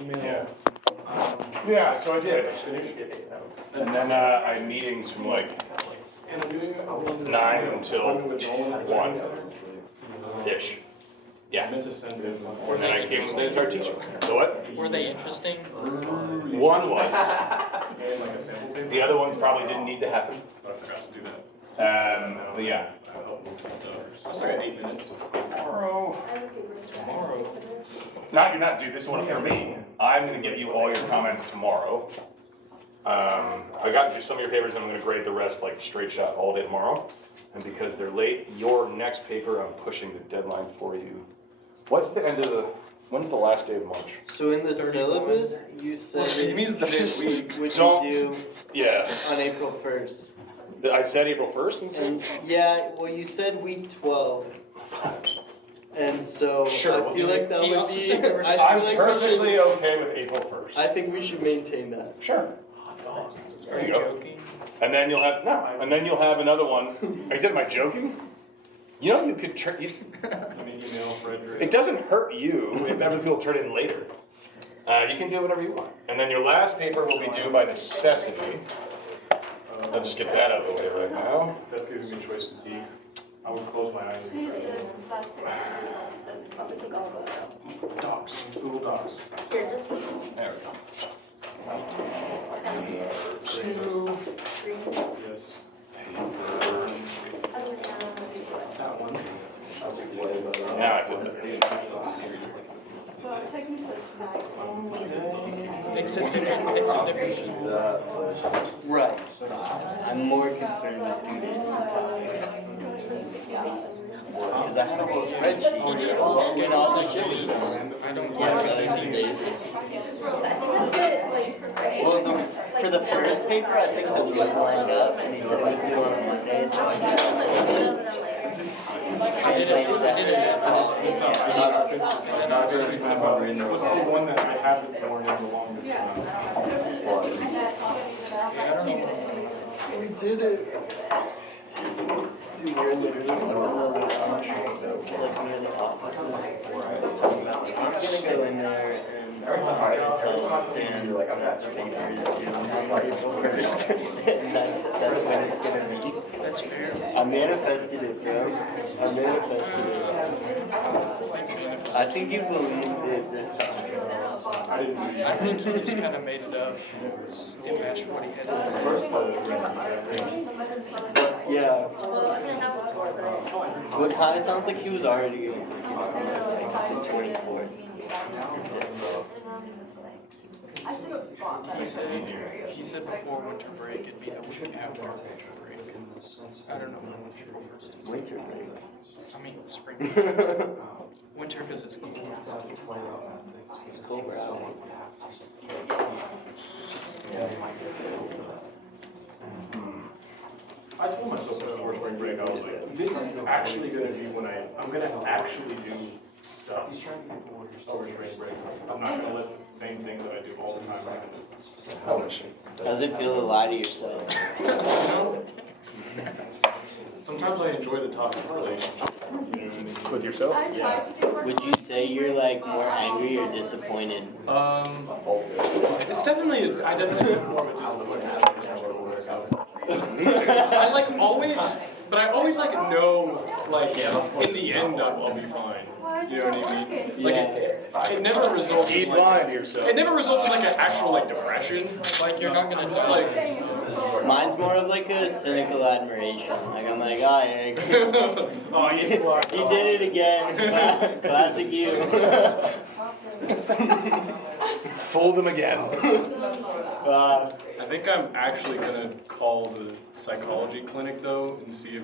Yeah. Yeah, so I did. And then I had meetings from like 9 until 1-ish. Yeah. And then I came and started teaching. So what? Were they interesting? One was. The other ones probably didn't need to happen. I forgot to do that. But yeah. I still got 8 minutes. Tomorrow. You're not, dude, this one for me. I'm gonna give you all your comments tomorrow. I got just some of your papers and I'm gonna grade the rest like straight shot all day tomorrow. And because they're late, your next paper, I'm pushing the deadline for you. When's the last day of March? So in the syllabus, you said It means this week would be due Yeah. on April 1st. I said April 1st and And yeah, well you said week 12. And so Sure, I feel like that He would also be, said we were- I I'm feel like perfectly okay with April 1st. I think we should maintain that. Sure. Are There you you go. joking? And then you'll have another one. I said, am I joking? You know, you could turn. Let me email Frederick. It doesn't hurt you if other people turn in later. You can do whatever you want. And then your last paper will be due by necessity. Let's just get that out of the way right now. That's giving me choice fatigue. I would close my eyes and Docs, Google Docs. There we go. Yes. That one. Now I feel It's a different sheet. Right. I'm more concerned with due dates than topics. Because I have a whole spreadsheet. You did all get all the shit. I don't Yeah, like for to 60 see days. Well, for the first paper, I think the book lined up, and he said it was due on Monday, so I just What's the one that I haven't worn in the longest We did it. Dude, we're literally one of the like near the offices. I'm gonna go in there and I'm gonna tell Dan that the paper is due on April 1st. And that's when it's gonna be. That's fair. I manifested it, bro. I manifested it. I think you believed it this time. I think he just kind of made it up. Didn't match what he had to say. Yeah. Well, it kind of sounds like he was already like 24. He said before winter break, it'd be the week after winter break. I don't know when April 1st is. Winter break. I mean, spring. Winter because it's cold. It's cold, bro. I told myself before spring break, I was like, this is actually gonna be when I'm gonna actually do stuff over spring break. I'm not gonna let the same thing that I do all the time happen. How's it feel to lie to yourself? Sometimes I enjoy the toxic relationship. with yourself. Yeah. Would you say you're like more angry or disappointed? It's definitely, I definitely have more of a disappointment. I like always, but I always like know, like, in the end I'll be fine. You know what I mean? Like, it never results in like, it never results in like an actual like depression. Like, you're not gonna just Like, Mine's more of like a cynical admiration. Like I'm like, oh, Eric, oh, you did it again. Classic you. Fold him again. I think I'm actually gonna call the psychology clinic though and see if,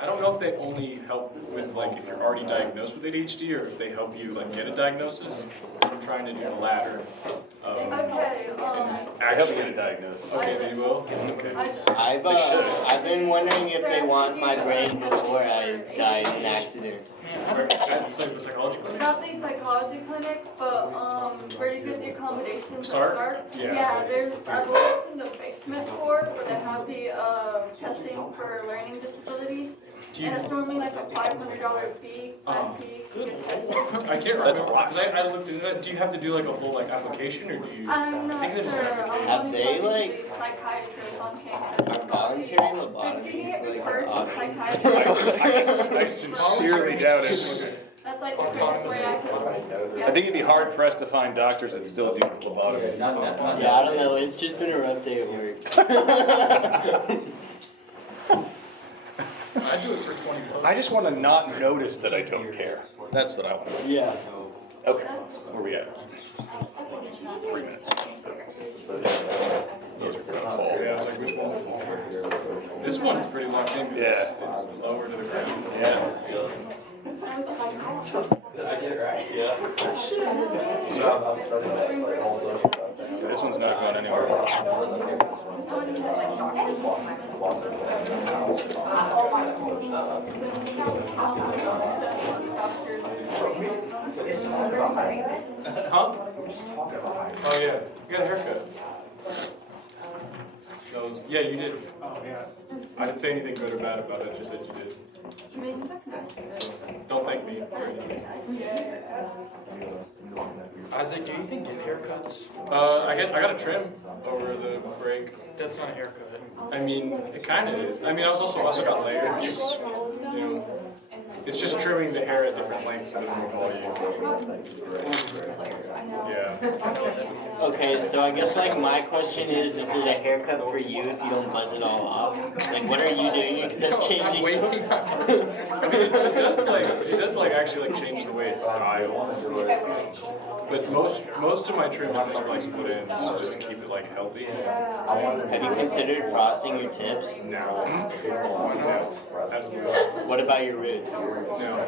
I don't know if they only help with like if you're already diagnosed with ADHD or if they help you like get a diagnosis. I'm trying to do the latter. And I help you get a diagnosis. okay, they will? Okay. I've been wondering if they want my brain before I died in an accident. I'd say the psychology clinic. Not the psychology clinic, but where you get your accommodations Sark? at Sark. Yeah. There's I've always in the basement floor where they have the testing for learning disabilities. And it's normally like a $500 fee, flat fee to get tested. I can't remember. That's a lot. 'Cause I looked into that. Do you have to do like a whole like application or do you? I'm not I think there's an sure. application. Have I'm they, only talking like, to the psychiatrists on campus. Are voluntary They're getting lobotomies it like referred an to option? psychiatrists. I sincerely doubt it. That's like the quickest way I can. I think you'd be hard pressed to find doctors that still do lobotomies. Yeah, I don't know, it's just been a rough day at work. I do it for 20 bucks. I just want to not notice that I don't care. That's what I want. Yeah. Okay, where we at? 3 minutes. Those are gonna fall. Yeah, I was like, which one will fall first? This one is pretty locked in because it's lower to the ground. Yeah. Did I get it right? Yeah. I'm studying like whole social stuff. This one's not going anywhere. Huh? Oh yeah, you got a haircut. So, yeah, you did. Oh yeah. I didn't say anything good or bad about it, just said you did. So, don't thank me for anything. Isaac, do you think get haircuts? I got a trim over the break. That's not a haircut. I mean, it kind of is. I mean, I also got layers. You know, it's just trimming the hair at different lengths so there's more volume. Yeah. Okay, so I guess like my question is it a haircut for you if you don't buzz it all off? Like what are you doing except I'm changing? wasting my I mean, it does like actually like change the way it's styled. But most of my trims are just like split ends just to keep it like healthy. Have you considered frosting your tips? No. No. Absolutely. What about your roots? No.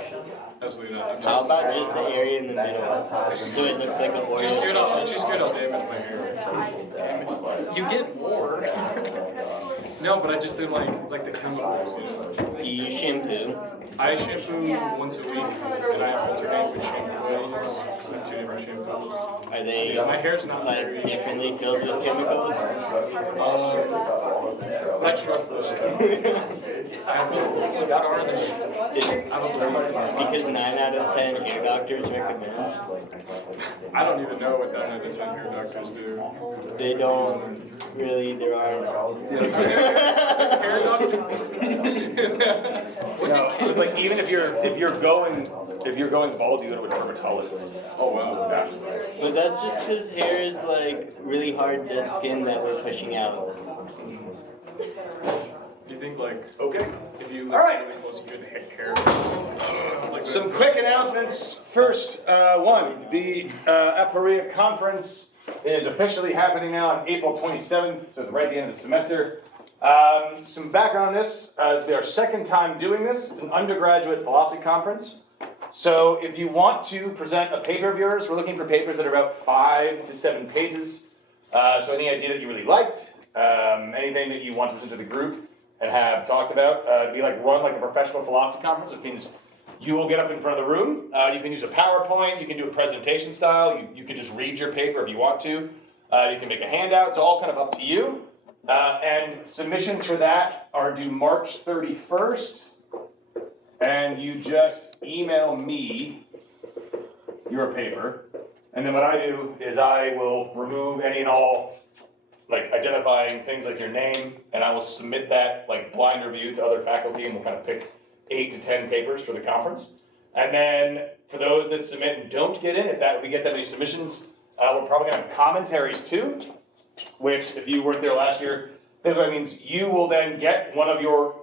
Absolutely not. How about just the area in the middle? So it looks like an Oreo Just good, sandwich? I'll damage my hair. You get more. No, but I just did like the chemicals, you know. Do you use shampoo? I shampoo once a week, and I alternate with shampoo oils, like 2 different shampoos. Are they My hair's not like very, differently filled with chemicals? but I trust those chemicals. I have a belief. Because 9 out of 10 hair doctors recommend. I don't even know what 9 out of 10 hair doctors do. They don't really, there aren't. Hair doctor? No, it's like even if you're going bald, you go to a dermatologist. Oh wow. Yeah. But that's just because hair is like really hard dead skin that we're pushing out. Do you think like Okay. if you All right. listen really close, you get hair? Like Some quick announcements. First, one, the Aporia conference is officially happening now on April 27th, so right at the end of the semester. Some background on this, this will be our second time doing this. It's an undergraduate philosophy conference. So if you want to present a paper of yours, we're looking for papers that are about 5 to 7 pages. So any idea that you really liked, anything that you want to present to the group and have talked about, it'd be like run like a professional philosophy conference, which means you will get up in front of the room. You can use a PowerPoint, you can do a presentation style, you can just read your paper if you want to. You can make a handout, it's all kind of up to you. And submissions for that are due March 31st. And you just email me your paper. And then what I do is I will remove any and all, like identifying things like your name, and I will submit that like blind review to other faculty, and we'll kind of pick 8 to 10 papers for the conference. And then for those that submit and don't get in, if we get that many submissions, we're probably gonna have commentaries too, which if you weren't there last year, basically means you will then get one of your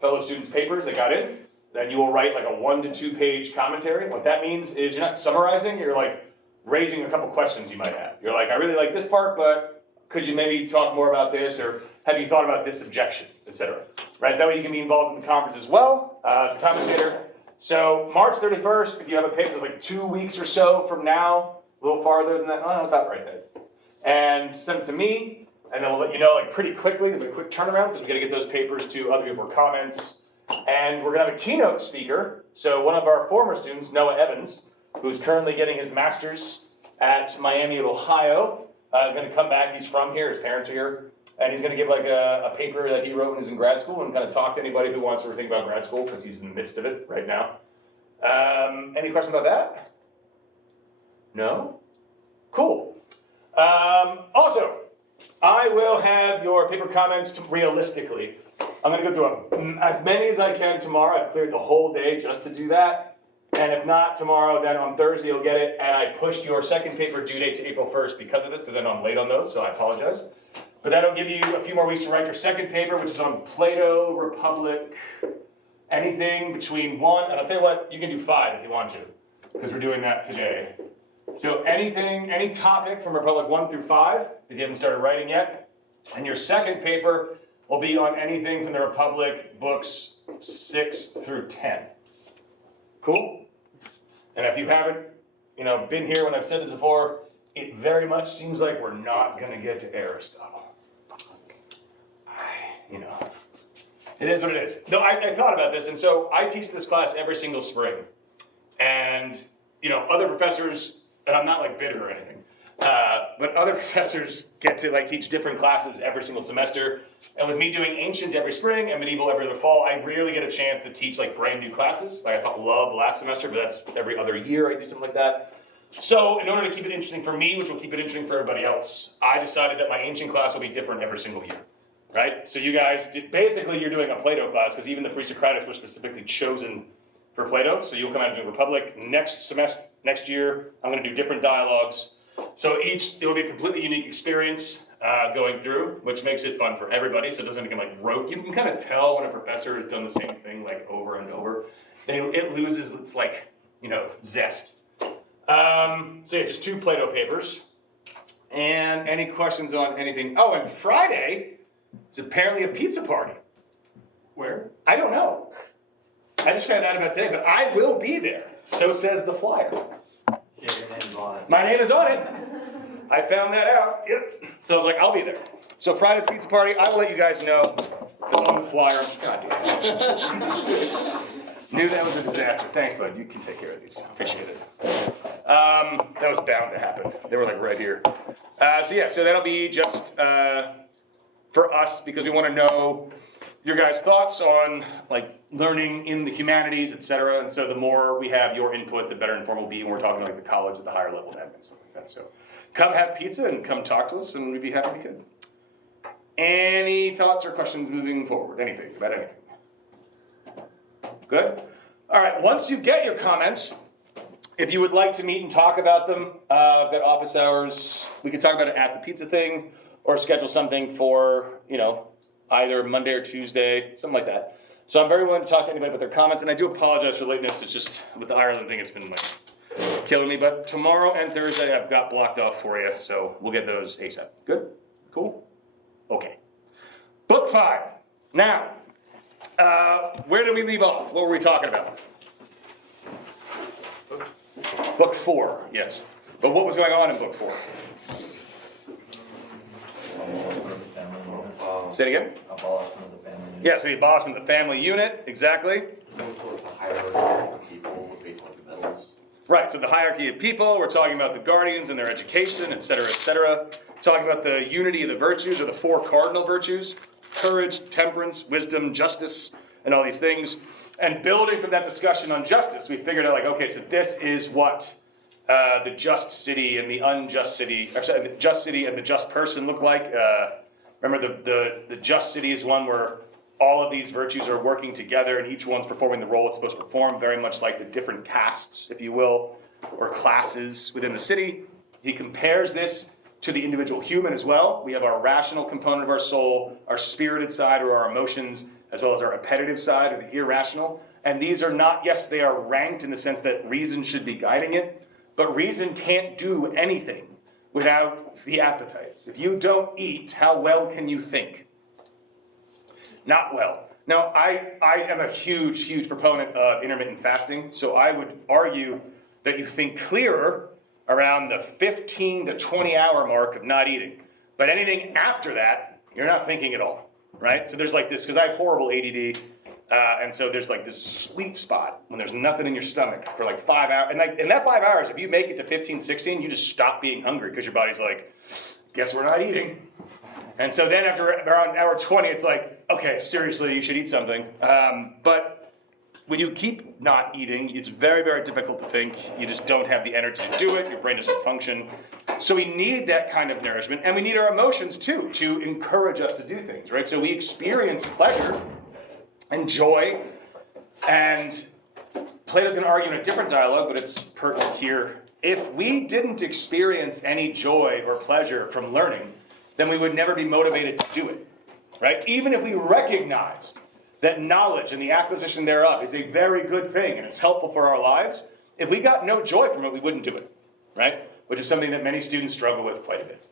fellow students' papers that got in, then you will write like a 1 to 2 page commentary. What that means is you're not summarizing, you're like raising a couple questions you might have. You're like, I really like this part, but could you maybe talk more about this, or have you thought about this objection, etc. Right, that way you can be involved in the conference as well, as a commentator. So March 31st, if you have a paper, it's like 2 weeks or so from now, a little farther than that, about right there. And send it to me, and then we'll let you know like pretty quickly. There's a quick turnaround because we got to get those papers to other people for comments. And we're gonna have a keynote speaker. So one of our former students, Noah Evans, who's currently getting his master's at Miami of Ohio. He's gonna come back, he's from here, his parents are here. And he's gonna give like a paper that he wrote when he was in grad school and kind of talk to anybody who wants to think about grad school, because he's in the midst of it right now. Any questions about that? No? Cool. Also, I will have your paper comments realistically. I'm gonna go through as many as I can tomorrow. I've cleared the whole day just to do that. And if not tomorrow, then on Thursday you'll get it. And I pushed your second paper due date to April 1st because of this, because I know I'm late on those, so I apologize. But that'll give you a few more weeks to write your second paper, which is on Plato, Republic, anything between 1, and I'll tell you what, you can do 5 if you want to, because we're doing that today. So anything, any topic from Republic 1 through 5, if you haven't started writing yet. And your second paper will be on anything from the Republic books 6 through 10. Cool? And if you haven't, been here when I've said this before, it very much seems like we're not gonna get to Aristotle. It is what it is. No, I thought about this, and so I teach this class every single spring. And, other professors, and I'm not like bitter or anything, but other professors get to teach different classes every single semester. And with me doing ancient every spring and medieval every other fall, I rarely get a chance to teach brand new classes. I loved last semester, but that's every other year I do something like that. So in order to keep it interesting for me, which will keep it interesting for everybody else, I decided that my ancient class will be different every single year. Right? So you guys, basically you're doing a Plato class, because even the pre-Socratics were specifically chosen for Plato. So you'll come out and do Republic. Next year, I'm going to do different dialogues. So it will be a completely unique experience going through, which makes it fun for everybody. So it doesn't become rote. You can kind of tell when a professor has done the same thing over and over. It loses its zest. So yeah, just 2 Plato papers. And any questions on anything? Oh, and Friday is apparently a pizza party. Where? I don't know. I just found out about today, but I will be there. So says the flyer. Yeah, your name's on it. My name is on it. I found that out. Yep. So I was like, I'll be there. So Friday's pizza party, I will let you guys know. It's on the flyer. God damn it. Knew that was a disaster. Thanks, bud. You can take care of these. Appreciate it. That was bound to happen. They were right here. So that'll be just for us, because we want to know your guys' thoughts on learning in the humanities, etc. And so the more we have your input, the better informed we'll be when we're talking the college at the higher level and stuff like that. So come have pizza and come talk to us, and we'd be happy to. Any thoughts or questions moving forward? Anything about anything? Good? All right, once you get your comments, if you would like to meet and talk about them, I've got office hours. We can talk about it at the pizza thing, or schedule something for, either Monday or Tuesday, something like that. So I'm very willing to talk to anybody about their comments, and I do apologize for lateness. It's just, with the Ireland thing, it's been killing me. But tomorrow and Thursday I've got blocked off for you, so we'll get those ASAP. Good? Cool? Okay. Book 5. Now, where did we leave off? What were we talking about? Book 4, yes. But what was going on in Book 4? Say it again? Abolishment of the family unit. Yeah, so the abolishment of the family unit, exactly. Some sort of hierarchy of people based on the medals. Right, so the hierarchy of people, we're talking about the guardians and their education, et cetera, talking about the unity of the virtues, or the 4 cardinal virtues, courage, temperance, wisdom, justice, and all these things. And building from that discussion on justice, we figured out okay, so this is what the just city and the unjust city, or sorry, the just city and the just person look like. Remember, the just city is one where all of these virtues are working together and each one's performing the role it's supposed to perform, very much like the different castes, if you will, or classes within the city. He compares this to the individual human as well. We have our rational component of our soul, our spirited side, or our emotions, as well as our appetitive side, or the irrational. And these are not, yes, they are ranked in the sense that reason should be guiding it, but reason can't do anything without the appetites. If you don't eat, how well can you think? Not well. Now, I am a huge proponent of intermittent fasting, so I would argue that you think clearer around the 15 to 20 hour mark of not eating. But anything after that, you're not thinking at all, right? So there's this, because I have horrible ADD, And so there's like this sweet spot when there's nothing in your stomach for like 5 hours. And like in that 5 hours, if you make it to 15, 16, you just stop being hungry because your body's like, guess we're not eating. And so then after around hour 20, it's like, okay, seriously, you should eat something. But when you keep not eating, it's very, very difficult to think. You just don't have the energy to do it. Your brain doesn't function. So we need that kind of nourishment. And we need our emotions, too, to encourage us to do things, right? So we experience pleasure and joy. And Plato's going to argue in a different dialogue, but it's pertinent here. If we didn't experience any joy or pleasure from learning, then we would never be motivated to do it, right? Even if we recognized that knowledge and the acquisition thereof is a very good thing and it's helpful for our lives, if we got no joy from it, we wouldn't do it, right? Which is something that many students struggle with quite a bit,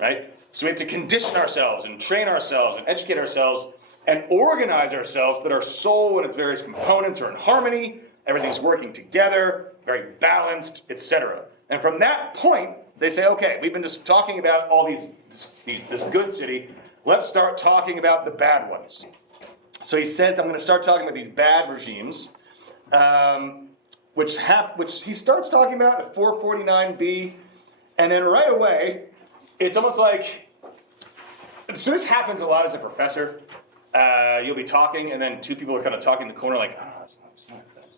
right? So we have to condition ourselves and train ourselves and educate ourselves and organize ourselves so that our soul and its various components are in harmony, everything's working together, very balanced, etc. And from that point, they say, okay, we've been just talking about all this good city. Let's start talking about the bad ones. So he says, I'm going to start talking about these bad regimes, which he starts talking about at 449b, and then right away, it's almost like, so this happens a lot as a professor. You'll be talking, and then two people are kind of talking in the corner, like, it's not this.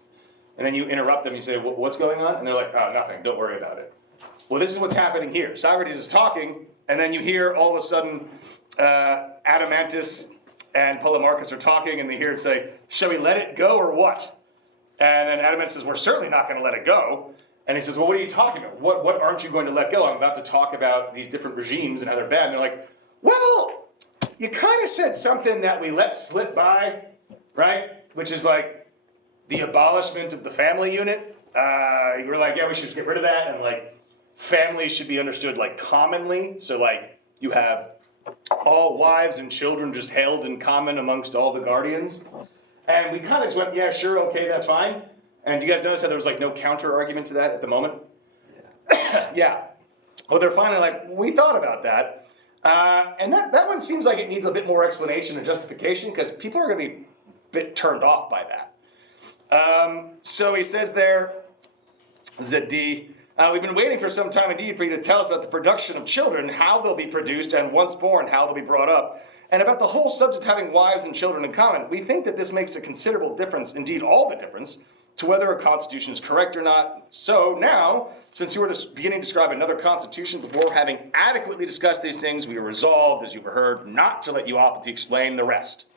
And then you interrupt them, you say, what's going on? And they're like, oh, nothing, don't worry about it. Well, this is what's happening here. Socrates is talking, and then you hear all of a sudden Adeimantus and Polemarchus are talking, and they hear him say, shall we let it go or what? And then Adeimantus says, we're certainly not going to let it go. And he says, well, what are you talking about? What aren't you going to let go? I'm about to talk about these different regimes and how they're bad. And they're like, well, you kind of said something that we let slip by, right? Which is like the abolishment of the family unit. You were like, yeah, we should just get rid of that. And like, family should be understood like commonly. So like, you have all wives and children just held in common amongst all the guardians. And we kind of just went, yeah, sure, okay, that's fine. And do you guys notice how there was like no counter argument to that at the moment? Yeah. Well, they're finally like, we thought about that. And that one seems like it needs a bit more explanation and justification because people are going to be a bit turned off by that. So he says there, ZD, we've been waiting for some time indeed for you to tell us about the production of children, how they'll be produced, and once born, how they'll be brought up, and about the whole subject of having wives and children in common. We think that this makes a considerable difference, indeed all the difference, to whether a constitution is correct or not. So now, since you were beginning to describe another constitution before having adequately discussed these things, we are resolved, as you were heard, not to let you off to explain the rest.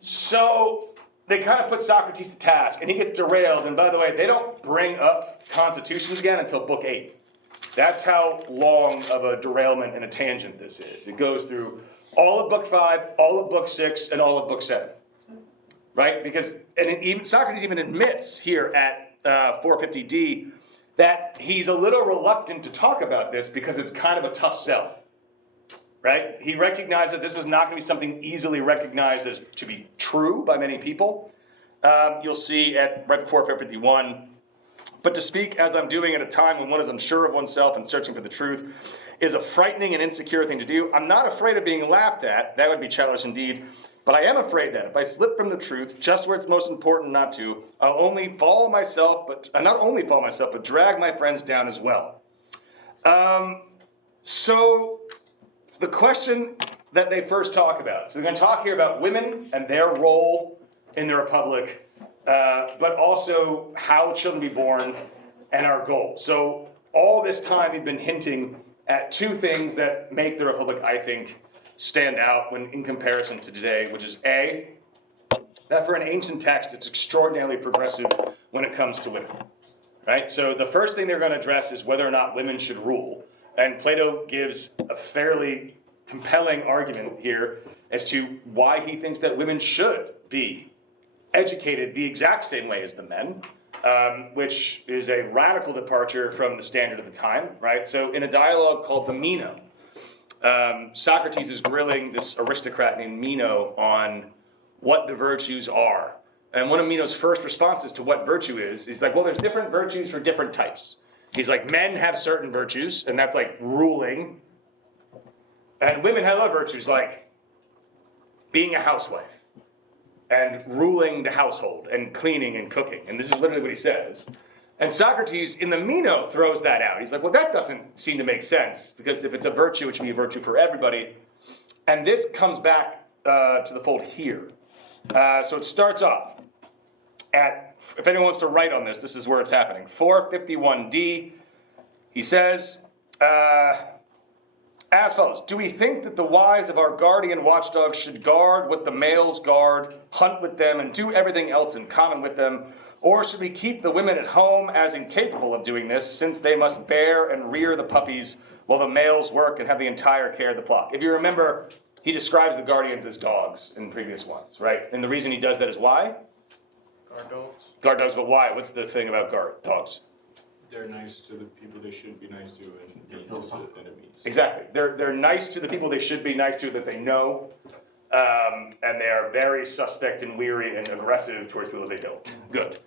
So they kind of put Socrates to task, and he gets derailed. And by the way, they don't bring up constitutions again until book 8. That's how long of a derailment and a tangent this is. It goes through all of book 5, all of book 6, and all of book 7. Right? Because even Socrates even admits here at 450d that he's a little reluctant to talk about this because it's kind of a tough sell. Right? He recognized that this is not going to be something easily recognized as to be true by many people. You'll see at right before 451, but to speak as I'm doing at a time when one is unsure of oneself and searching for the truth is a frightening and insecure thing to do. I'm not afraid of being laughed at. That would be childish indeed. But I am afraid that if I slip from the truth, just where it's most important not to, I'll only fall myself, not only fall myself, but drag my friends down as well. So the question that they first talk about. So they're going to talk here about women and their role in the Republic, but also how children be born and our goal. So all this time we've been hinting at two things that make the Republic, I think, stand out when in comparison to today, which is A, that for an ancient text, it's extraordinarily progressive when it comes to women, right? So the first thing they're going to address is whether or not women should rule. And Plato gives a fairly compelling argument here as to why he thinks that women should be educated the exact same way as the men, which is a radical departure from the standard of the time, right? So in a dialogue called the Meno, Socrates is grilling this aristocrat named Meno on what the virtues are. And one of Meno's first responses to what virtue is, he's like, well, there's different virtues for different types. He's like, men have certain virtues, and that's like ruling. And women have other virtues, like being a housewife, and ruling the household and cleaning and cooking. And this is literally what he says. And Socrates in the Meno throws that out. He's like, well, that doesn't seem to make sense, because if it's a virtue, it should be a virtue for everybody. And this comes back to the fold here. So it starts off at, if anyone wants to write on this, this is where it's happening. 451d, he says, as follows: do we think that the wives of our guardian watchdogs should guard what the males guard, hunt with them, and do everything else in common with them? Or should we keep the women at home as incapable of doing this, since they must bear and rear the puppies while the males work and have the entire care of the flock? If you remember, he describes the guardians as dogs in previous ones, right? And the reason he does that is why? Guard dogs. Guard dogs, but why? What's the thing about guard dogs? They're nice to the people they shouldn't be nice to, and mean to enemies. Exactly. They're nice to the people they should be nice to that they know, and they are very suspect and weary and aggressive towards people they don't. Good.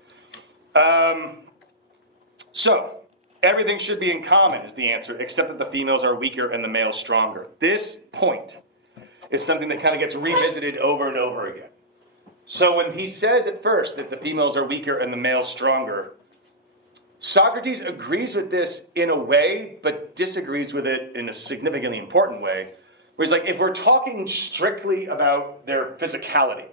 So, everything should be in common is the answer, except that the females are weaker and the males stronger. This point is something that kind of gets revisited over and over again. So when he says at first that the females are weaker and the males stronger, Socrates agrees with this in a way, but disagrees with it in a significantly important way. Where he's like, if we're talking strictly about their physicality,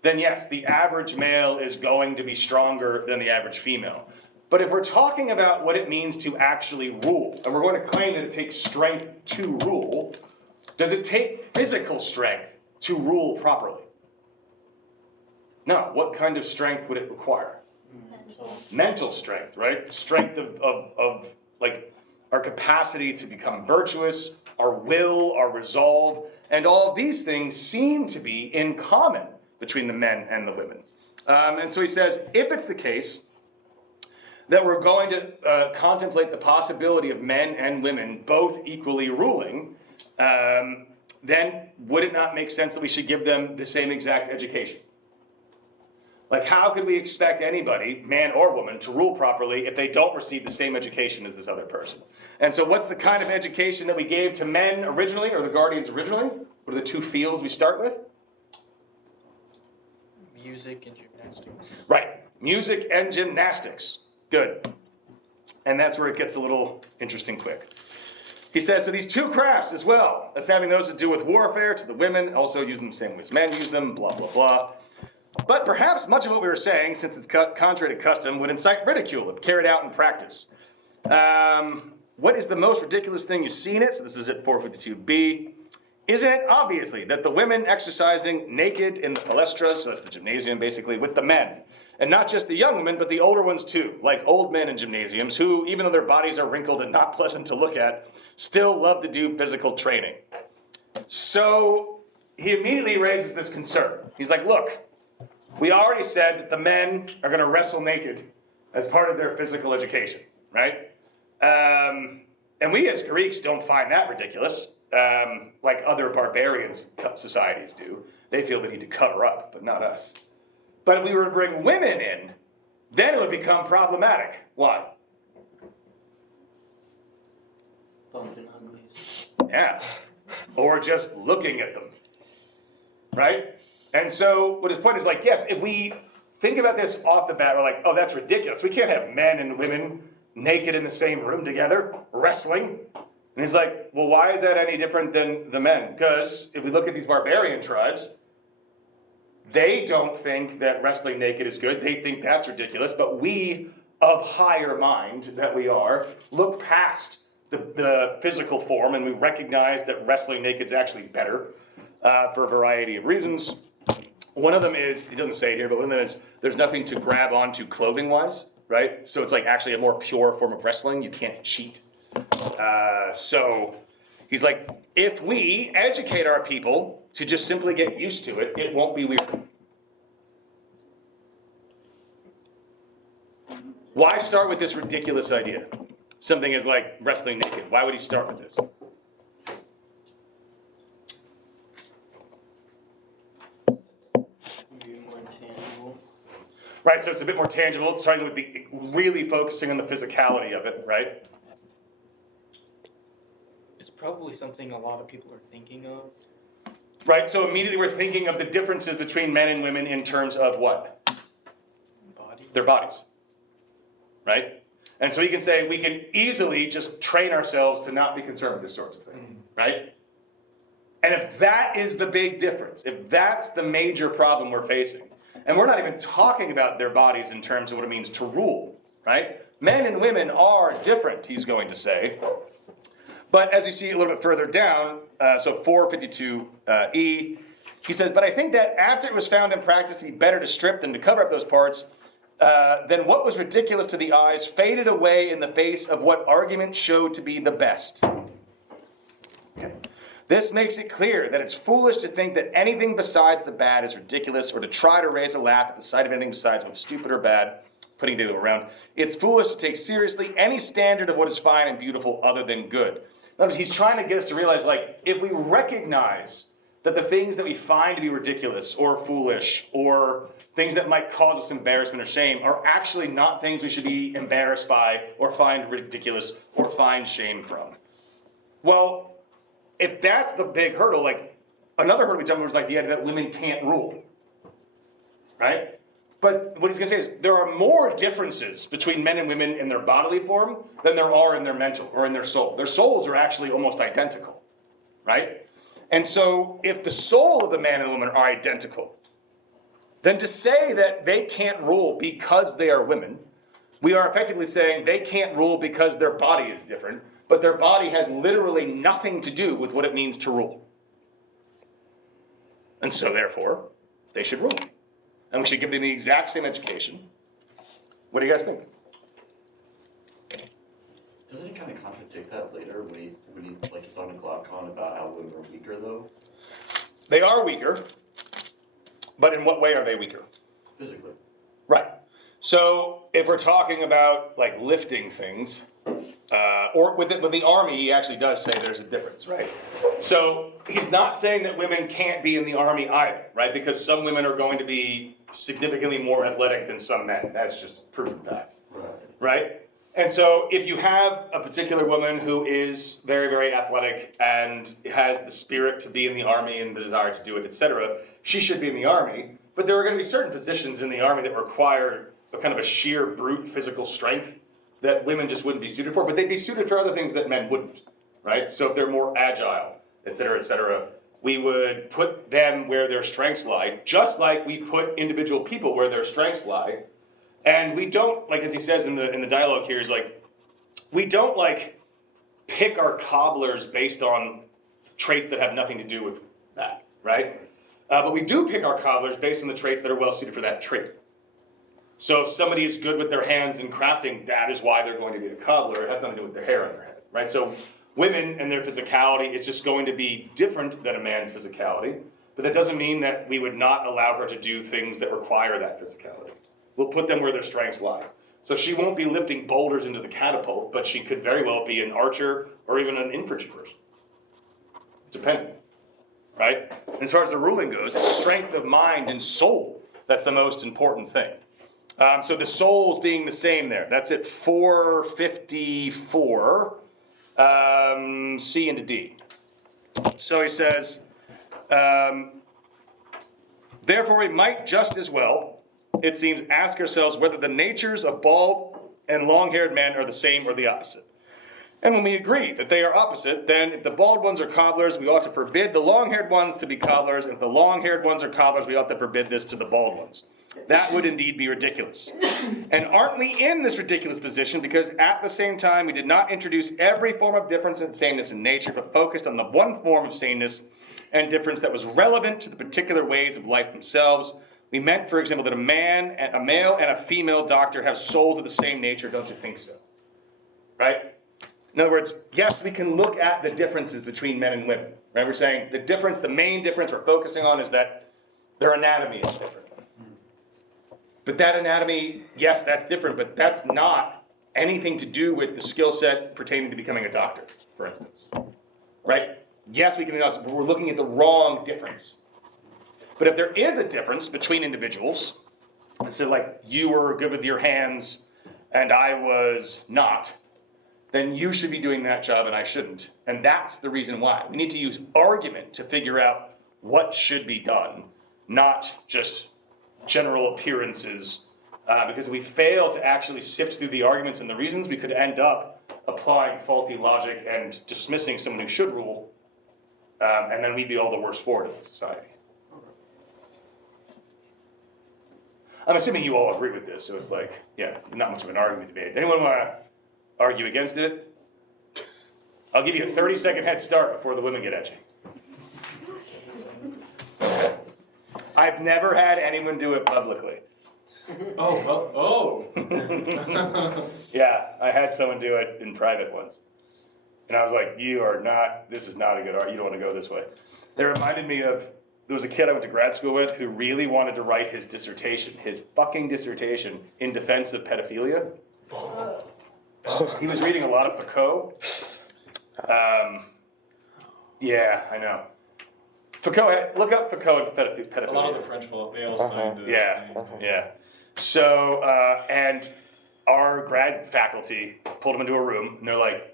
then yes, the average male is going to be stronger than the average female. But if we're talking about what it means to actually rule, and we're going to claim that it takes strength to rule, does it take physical strength to rule properly? No. What kind of strength would it require? Mental strength, right? Strength of like our capacity to become virtuous, our will, our resolve, and all of these things seem to be in common between the men and the women. And so he says, if it's the case that we're going to contemplate the possibility of men and women both equally ruling, then would it not make sense that we should give them the same exact education? Like, how could we expect anybody, man or woman, to rule properly if they don't receive the same education as this other person? And so what's the kind of education that we gave to men originally, or the guardians originally? What are the two fields we start with? Music and gymnastics. Right, music and gymnastics. Good. And that's where it gets a little interesting quick. He says, so these two crafts as well, as having those to do with warfare to the women, also use them the same way as men use them, blah, blah, blah. But perhaps much of what we were saying, since it's contrary to custom, would incite ridicule if carried out in practice. What is the most ridiculous thing you see in it? So this is at 452b. Isn't it obviously that the women exercising naked in the palestra, so that's the gymnasium basically, with the men, and not just the young women, but the older ones too, like old men in gymnasiums who, even though their bodies are wrinkled and not pleasant to look at, still love to do physical training. So he immediately raises this concern. He's like, look, we already said that the men are going to wrestle naked as part of their physical education, right? And we as Greeks don't find that ridiculous, like other barbarian societies do. They feel the need to cover up, but not us. But if we were to bring women in, then it would become problematic. Why? Bumping uglies. Yeah. Or just looking at them, right? And so what his point is like, yes, if we think about this off the bat, we're like, oh, that's ridiculous. We can't have men and women naked in the same room together, wrestling. And he's like, well, why is that any different than the men? Because if we look at these barbarian tribes, they don't think that wrestling naked is good. They think that's ridiculous. But we, of higher mind that we are, look past the physical form and we recognize that wrestling naked is actually better for a variety of reasons. One of them is, he doesn't say it here, but one of them is there's nothing to grab onto clothing-wise, right? So it's like actually a more pure form of wrestling. You can't cheat. So he's like, if we educate our people to just simply get used to it, it won't be weird. Why start with this ridiculous idea? Something is like wrestling naked. Why would he start with this? More tangible. Right, so it's a bit more tangible. It's starting with the really focusing on the physicality of it, right? It's probably something a lot of people are thinking of, Right? So immediately we're thinking of the differences between men and women in terms of what? Body. Their bodies. Right? And so you can say we can easily just train ourselves to not be concerned with this sort of thing. Right? And if that is the big difference, if that's the major problem we're facing, and we're not even talking about their bodies in terms of what it means to rule, right? Men and women are different, he's going to say. But as you see a little bit further down, so 452E, he says, but I think that after it was found in practice to be better to strip than to cover up those parts, then what was ridiculous to the eyes faded away in the face of what argument showed to be the best. Okay. This makes it clear that it's foolish to think that anything besides the bad is ridiculous, or to try to raise a laugh at the sight of anything besides what's stupid or bad, putting it around. It's foolish to take seriously any standard of what is fine and beautiful other than good. Notice he's trying to get us to realize, like, if we recognize that the things that we find to be ridiculous or foolish or things that might cause us embarrassment or shame are actually not things we should be embarrassed by or find ridiculous or find shame from. Well, if that's the big hurdle, like, another hurdle we talked about was like the idea that women can't rule, right? But what he's going to say is there are more differences between men and women in their bodily form than there are in their mental or in their soul. Their souls are actually almost identical, right? And so if the soul of the man and woman are identical, then to say that they can't rule because they are women, we are effectively saying they can't rule because their body is different, but their body has literally nothing to do with what it means to rule. And so therefore, they should rule. And we should give them the exact same education. What do you guys think? Doesn't he kind of contradict that later when he like he's talking to Glaucon about how women are weaker though? They are weaker, but in what way are they weaker? Physically. Right. So if we're talking about like lifting things, or with the army, he actually does say there's a difference, right? So he's not saying that women can't be in the army either, right? Because some women are going to be significantly more athletic than some men. That's just a proven fact, right? And so if you have a particular woman who is very, very athletic and has the spirit to be in the army and the desire to do it, etc., she should be in the army. But there are going to be certain positions in the army that require a kind of a sheer brute physical strength that women just wouldn't be suited for, but they'd be suited for other things that men wouldn't, right? So if they're more agile, etc., we would put them where their strengths lie, just like we put individual people where their strengths lie. And we don't, like as he says in the dialogue here, is like, we don't like pick our cobblers based on traits that have nothing to do with that, right? But we do pick our cobblers based on the traits that are well suited for that trait. So if somebody is good with their hands in crafting, that is why they're going to be a cobbler. It has nothing to do with their hair on their head, right? So women and their physicality is just going to be different than a man's physicality, but that doesn't mean that we would not allow her to do things that require that physicality. We'll put them where their strengths lie. So she won't be lifting boulders into the catapult, but she could very well be an archer or even an infantry person, depending, right? As far as the ruling goes, it's strength of mind and soul that's the most important thing. So the souls being the same there. That's at 454, C into D. So he says, therefore we might just as well, it seems, ask ourselves whether the natures of bald and long-haired men are the same or the opposite. And when we agree that they are opposite, then if the bald ones are cobblers, we ought to forbid the long-haired ones to be cobblers. And if the long-haired ones are cobblers, we ought to forbid this to the bald ones. That would indeed be ridiculous. And aren't we in this ridiculous position because at the same time we did not introduce every form of difference and sameness in nature, but focused on the one form of sameness and difference that was relevant to the particular ways of life themselves? We meant, for example, that a male and a female doctor have souls of the same nature. Don't you think so? Right? In other words, yes, we can look at the differences between men and women. Right? We're saying the difference, the main difference we're focusing on is that their anatomy is different. But that anatomy, yes, that's different, but that's not anything to do with the skill set pertaining to becoming a doctor, for instance. Right? Yes, we can acknowledge, but we're looking at the wrong difference. But if there is a difference between individuals, so like you were good with your hands and I was not, then you should be doing that job and I shouldn't. And that's the reason why. We need to use argument to figure out what should be done, not just general appearances. Because if we fail to actually sift through the arguments and the reasons, we could end up applying faulty logic and dismissing someone who should rule, and then we'd be all the worse for it as a society. I'm assuming you all agree with this, so it's like, yeah, not much of an argument to be made. Anyone want to argue against it? I'll give you a 30-second head start before the women get at you. I've never had anyone do it publicly. Oh, well, oh. Yeah, I had someone do it in private once. And I was like, this is not a good art, you don't want to go this way. They reminded me of, there was a kid I went to grad school with who really wanted to write his fucking dissertation, in defense of pedophilia. He was reading a lot of Foucault. Yeah, I know. Foucault, look up Foucault and pedophilia. A lot of the French folk, they all signed it. Yeah. So, and our grad faculty pulled him into a room, and they're like,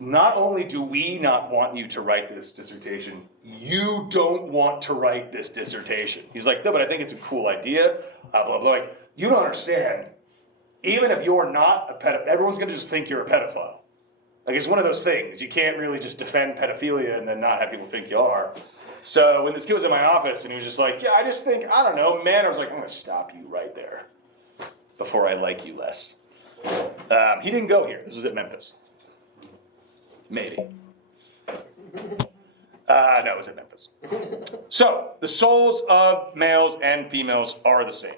not only do we not want you to write this dissertation, you don't want to write this dissertation. He's like, no, but I think it's a cool idea, blah, blah. Like, you don't understand. Even if you're not a pedophile, everyone's gonna just think you're a pedophile. Like, it's one of those things. You can't really just defend pedophilia and then not have people think you are. So when this kid was in my office and he was just like, yeah, I just think, I don't know, man, I was like, I'm gonna stop you right there before I like you less. He didn't go here. This was at Memphis. Maybe. No, it was at Memphis. So, the souls of males and females are the same.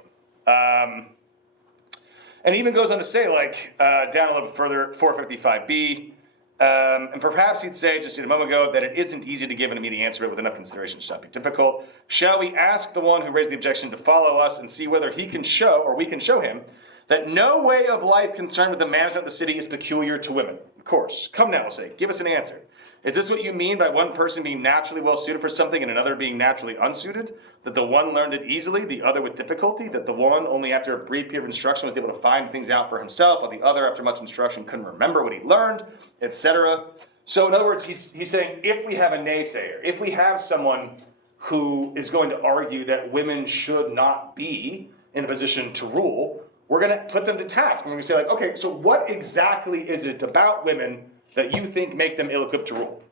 And he even goes on to say, like, down a little bit further, 455b, and perhaps he'd say, just a moment ago, that it isn't easy to give an immediate answer, but with enough consideration it should not be difficult. Shall we ask the one who raised the objection to follow us and see whether he can show, or we can show him, that no way of life concerned with the management of the city is peculiar to women? Of course. Come now, we'll say, give us an answer. Is this what you mean by one person being naturally well suited for something and another being naturally unsuited? That the one learned it easily, the other with difficulty? That the one, only after a brief period of instruction, was able to find things out for himself, while the other, after much instruction, couldn't remember what he learned, etc.? So in other words, he's saying, if we have a naysayer, if we have someone who is going to argue that women should not be in a position to rule, we're going to put them to task. We're going to say, like, okay, so what exactly is it about women that you think make them ill-equipped to rule?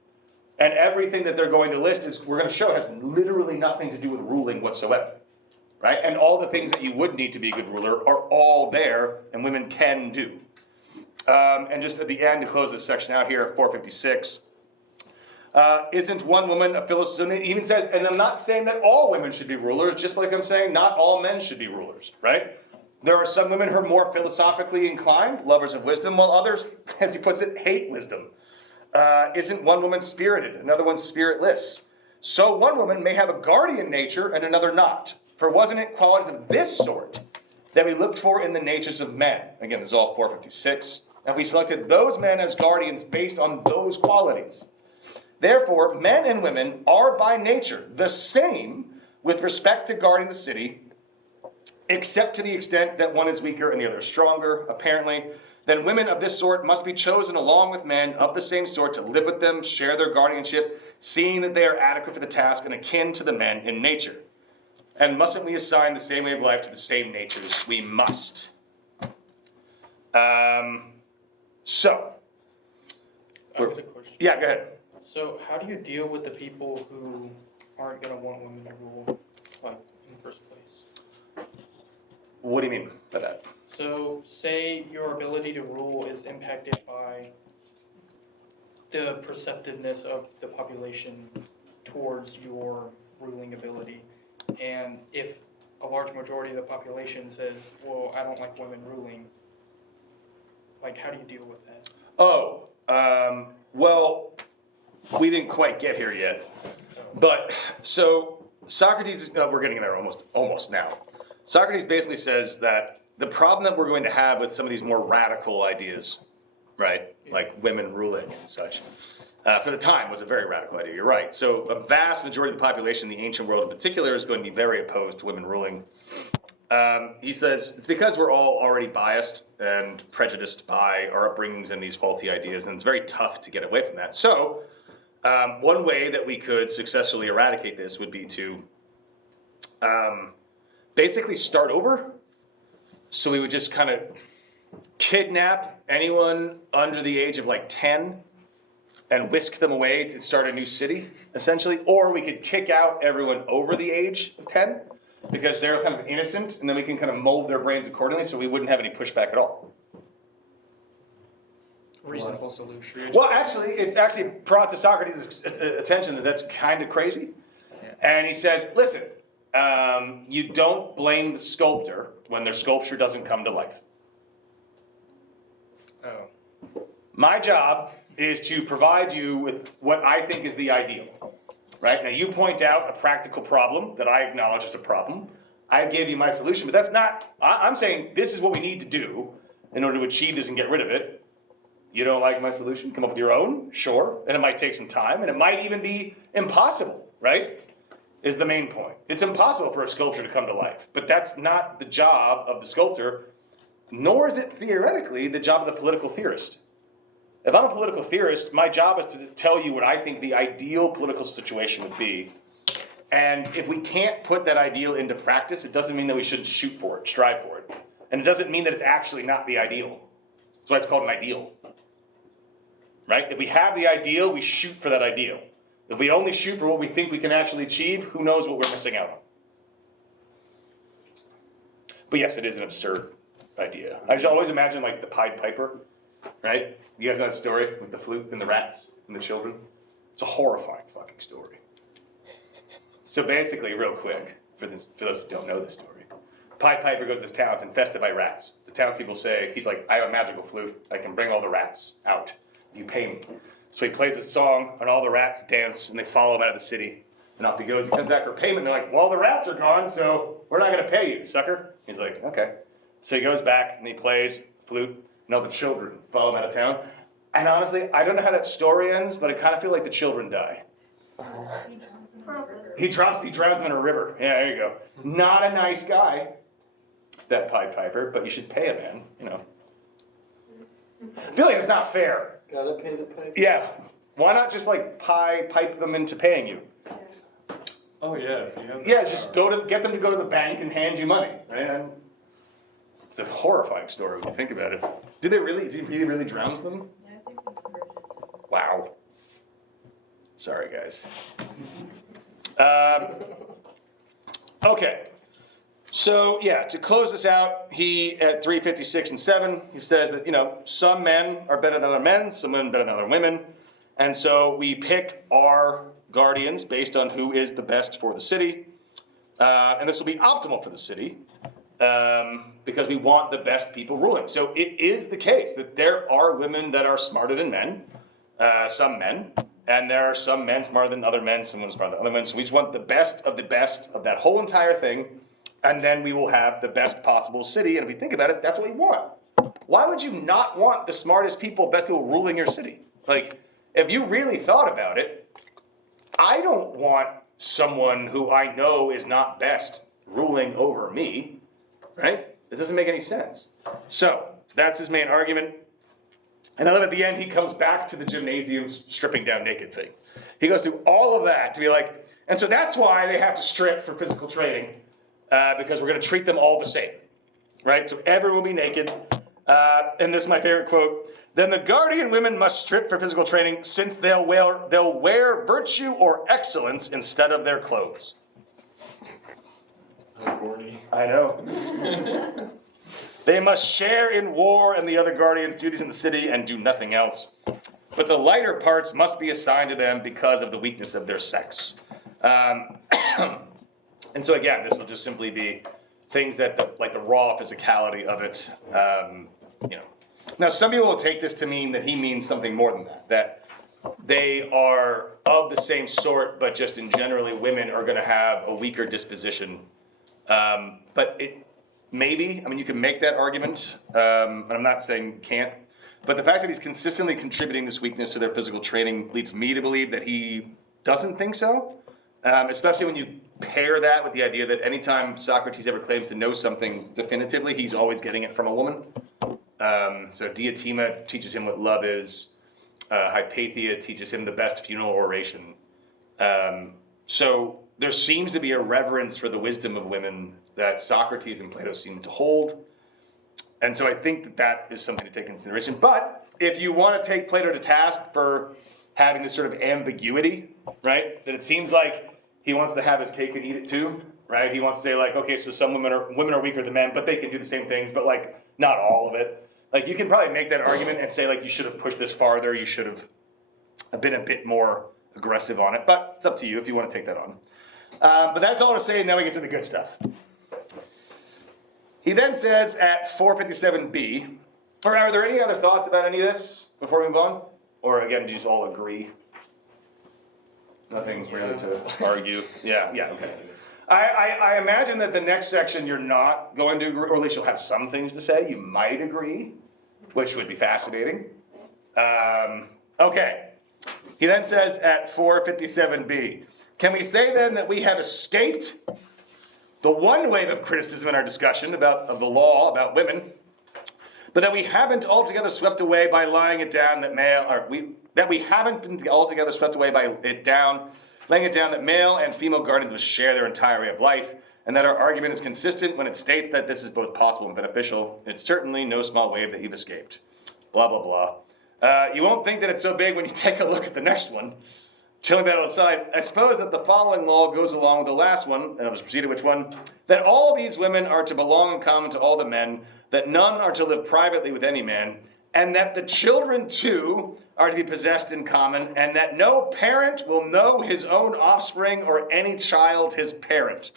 And everything that they're going to list is, we're going to show, has literally nothing to do with ruling whatsoever, right? And all the things that you would need to be a good ruler are all there, and women can do. And just at the end, to close this section out here, 456, isn't one woman a philosopher? It even says, and I'm not saying that all women should be rulers, just like I'm saying not all men should be rulers, right? There are some women who are more philosophically inclined, lovers of wisdom, while others, as he puts it, hate wisdom. Isn't one woman spirited, another one spiritless? So one woman may have a guardian nature and another not. For wasn't it qualities of this sort that we looked for in the natures of men? Again, this is all 456. And we selected those men as guardians based on those qualities. Therefore, men and women are by nature the same with respect to guarding the city, except to the extent that one is weaker and the other is stronger, apparently. Then women of this sort must be chosen along with men of the same sort to live with them, share their guardianship, seeing that they are adequate for the task and akin to the men in nature. And mustn't we assign the same way of life to the same natures? We must. So. I have a question. Yeah, go ahead. So how do you deal with the people who aren't going to want women to rule, like, in the first place? What do you mean by that? So say your ability to rule is impacted by the perceptiveness of the population towards your ruling ability. And if a large majority of the population says, well, I don't like women ruling, like, how do you deal with that? Well, we didn't quite get here yet. But, so, Socrates, we're getting there almost now. Socrates basically says that the problem that we're going to have with some of these more radical ideas, right, like women ruling and such, for the time was a very radical idea, you're right. So a vast majority of the population in the ancient world in particular is going to be very opposed to women ruling. He says, it's because we're all already biased and prejudiced by our upbringings and these faulty ideas, and it's very tough to get away from that. So One way that we could successfully eradicate this would be to basically start over. So we would just kind of kidnap anyone under the age of like 10 and whisk them away to start a new city, essentially. Or we could kick out everyone over the age of 10 because they're kind of innocent, and then we can kind of mold their brains accordingly so we wouldn't have any pushback at all. Reasonable solution. Well, actually, it's actually brought to Socrates' attention that that's kind of crazy. And he says, listen, you don't blame the sculptor when their sculpture doesn't come to life. Oh. My job is to provide you with what I think is the ideal, right? Now, you point out a practical problem that I acknowledge is a problem. I gave you my solution, but that's not, I'm saying this is what we need to do in order to achieve this and get rid of it. You don't like my solution? Come up with your own? Sure. And it might take some time, and it might even be impossible, right? Is the main point. It's impossible for a sculpture to come to life, but that's not the job of the sculptor, nor is it theoretically the job of the political theorist. If I'm a political theorist, my job is to tell you what I think the ideal political situation would be. And if we can't put that ideal into practice, it doesn't mean that we shouldn't shoot for it, strive for it. And it doesn't mean that it's actually not the ideal. That's why it's called an ideal. Right? If we have the ideal, we shoot for that ideal. If we only shoot for what we think we can actually achieve, who knows what we're missing out on. But yes, it is an absurd idea. I just always imagine like the Pied Piper, right? You guys know that story with the flute and the rats and the children? It's a horrifying fucking story. So basically, real quick, for those who don't know this story, Pied Piper goes to this town, it's infested by rats. The townspeople say, he's like, I have a magical flute, I can bring all the rats out if you pay me. So he plays a song, and all the rats dance, and they follow him out of the city. And off he goes, he comes back for payment, and they're like, well, the rats are gone, so we're not gonna pay you, sucker. He's like, okay. So he goes back, and he plays flute, and all the children follow him out of town. And honestly, I don't know how that story ends, but I kind of feel like the children die. He drowns them in a river. Yeah, there you go. Not a nice guy, that Pied Piper, but you should pay a man, you know. I feel like it's not fair. Gotta pay the piper. Yeah. Why not just like pipe them into paying you? Oh yeah, if you have that Yeah, just power. get them to go to the bank and hand you money, right? And it's a horrifying story when you think about it. Did he really drowns them? Yeah, I think it's virgin. Wow. Sorry, guys. Okay. So yeah, to close this out, he at 3:56 and 7, he says that some men are better than other men, some women better than other women, and so we pick our guardians based on who is the best for the city, and this will be optimal for the city because we want the best people ruling. So it is the case that there are women that are smarter than men, some men, and there are some men smarter than other men, some women smarter than other men. So we just want the best of that whole entire thing. And then we will have the best possible city. And if you think about it, that's what we want. Why would you not want the smartest people, best people ruling your city? Like, if you really thought about it, I don't want someone who I know is not best ruling over me, right? This doesn't make any sense. So, that's his main argument. And I love at the end, he comes back to the gymnasium stripping down naked thing. He goes through all of that to be like, and so that's why they have to strip for physical training. Because we're going to treat them all the same, right? So everyone will be naked. And this is my favorite quote. Then the guardian women must strip for physical training since they'll wear virtue or excellence instead of their clothes. How corny. I know. They must share in war and the other guardians' duties in the city and do nothing else. But the lighter parts must be assigned to them because of the weakness of their sex. And so again, this will just simply be things that the raw physicality of it, Now some people will take this to mean that he means something more than that they are of the same sort, but just in generally women are gonna have a weaker disposition. But it maybe, you can make that argument, and I'm not saying you can't, but the fact that he's consistently contributing this weakness to their physical training leads me to believe that he doesn't think so. Especially when you pair that with the idea that anytime Socrates ever claims to know something definitively, he's always getting it from a woman. So Diotima teaches him what love is. Hypatia teaches him the best funeral oration. So there seems to be a reverence for the wisdom of women that Socrates and Plato seem to hold. And so I think that that is something to take into consideration. But if you want to take Plato to task for having this sort of ambiguity, right? That it seems like he wants to have his cake and eat it too, right? He wants to say like, okay, so some women are weaker than men, but they can do the same things, but like not all of it. Like you can probably make that argument and say like you should have pushed this farther, you should have been a bit more aggressive on it, but it's up to you if you want to take that on. But that's all to say, and now we get to the good stuff. He then says at 457b, or are there any other thoughts about any of this before we move on? Or again, do you just all agree? Nothing really to argue. Yeah, okay. I imagine that the next section you're not going to agree, or at least you'll have some things to say. You might agree, which would be fascinating. Okay. He then says at 457b, can we say then that we have escaped the one wave of criticism in our discussion of the law about women, but that we haven't altogether swept away by laying it down that we haven't been altogether swept away by laying it down that male and female guardians must share their entire way of life, and that our argument is consistent when it states that this is both possible and beneficial. It's certainly no small wave that you've escaped. Blah, blah, blah. You won't think that it's so big when you take a look at the next one. Chilling that aside, I suppose that the following law goes along with the last one, and I'll just proceed to which one, that all these women are to belong in common to all the men, that none are to live privately with any man, and that the children too are to be possessed in common, and that no parent will know his own offspring or any child his parent.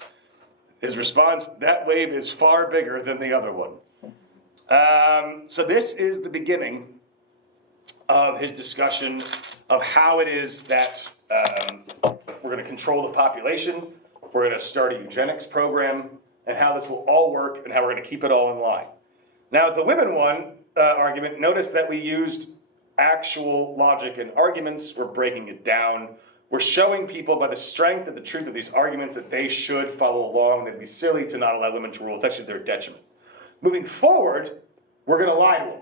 His response, that wave is far bigger than the other one. So this is the beginning of his discussion of how it is that we're going to control the population, we're going to start a eugenics program, and how this will all work, and how we're going to keep it all in line. Now, at the women one argument, notice that we used actual logic and arguments. We're breaking it down. We're showing people by the strength and the truth of these arguments that they should follow along. They'd be silly to not allow women to rule. It's actually their detriment. Moving forward, we're going to lie to them.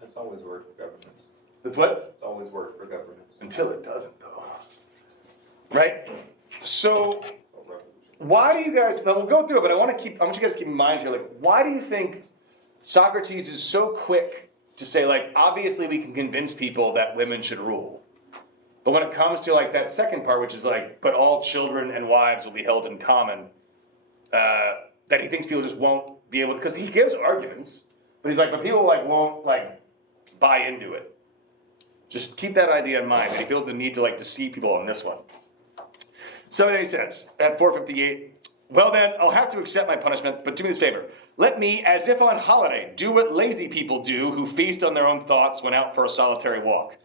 That's always worked for governments. That's what? It's always worked for governments. Until it doesn't, though. Right? So, why do you guys, now we'll go through it, but I want you guys to keep in mind here, like, why do you think Socrates is so quick to say, like, obviously we can convince people that women should rule. But when it comes to, like, that second part, which is, like, but all children and wives will be held in common, that he thinks people just won't be able to, because he gives arguments, but he's like, but people, like, won't, like, buy into it. Just keep that idea in mind, that he feels the need to, like, deceive people on this one. So then he says, at 458, well then, I'll have to accept my punishment, but do me this favor. Let me, as if on holiday, do what lazy people do who feast on their own thoughts when out for a solitary walk.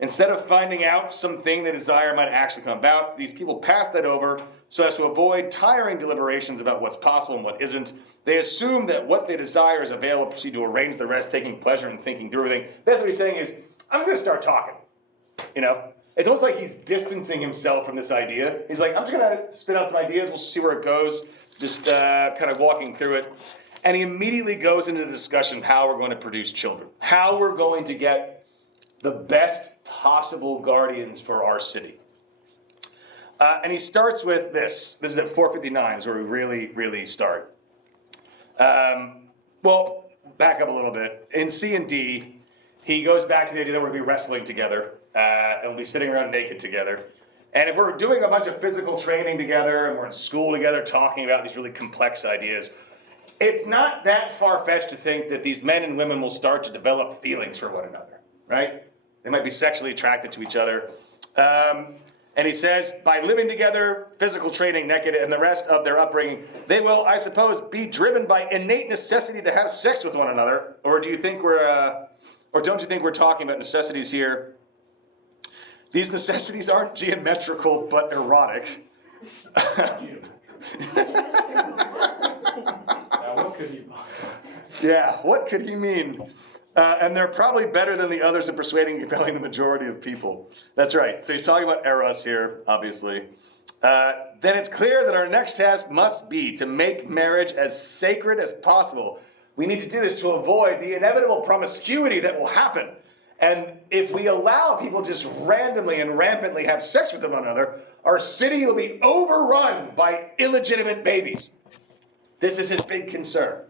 Instead of finding out something they desire might actually come about, these people pass that over so as to avoid tiring deliberations about what's possible and what isn't. They assume that what they desire is available, proceed to arrange the rest, taking pleasure in thinking through everything. That's what he's saying is, I'm just going to start talking, you know? It's almost like he's distancing himself from this idea. He's like, I'm just going to spit out some ideas. We'll see where it goes. Just kind of walking through it. And he immediately goes into the discussion of how we're going to produce children. How we're going to get the best possible guardians for our city. And he starts with this. This is at 459 is where we really start. Well, back up a little bit. In C and D, he goes back to the idea that we're going to be wrestling together. And we'll be sitting around naked together. And if we're doing a bunch of physical training together and we're in school together talking about these really complex ideas, it's not that far-fetched to think that these men and women will start to develop feelings for one another, right? They might be sexually attracted to each other. And he says, by living together, physical training, naked, and the rest of their upbringing, they will, I suppose, be driven by innate necessity to have sex with one another. Or do you think or don't you think we're talking about necessities here? These necessities aren't geometrical, but erotic. What could he possibly? Yeah, what could he mean? And they're probably better than the others at persuading and compelling the majority of people. That's right. So he's talking about eros here, obviously. Then it's clear that our next task must be to make marriage as sacred as possible. We need to do this to avoid the inevitable promiscuity that will happen. And if we allow people just randomly and rampantly have sex with one another, our city will be overrun by illegitimate babies. This is his big concern.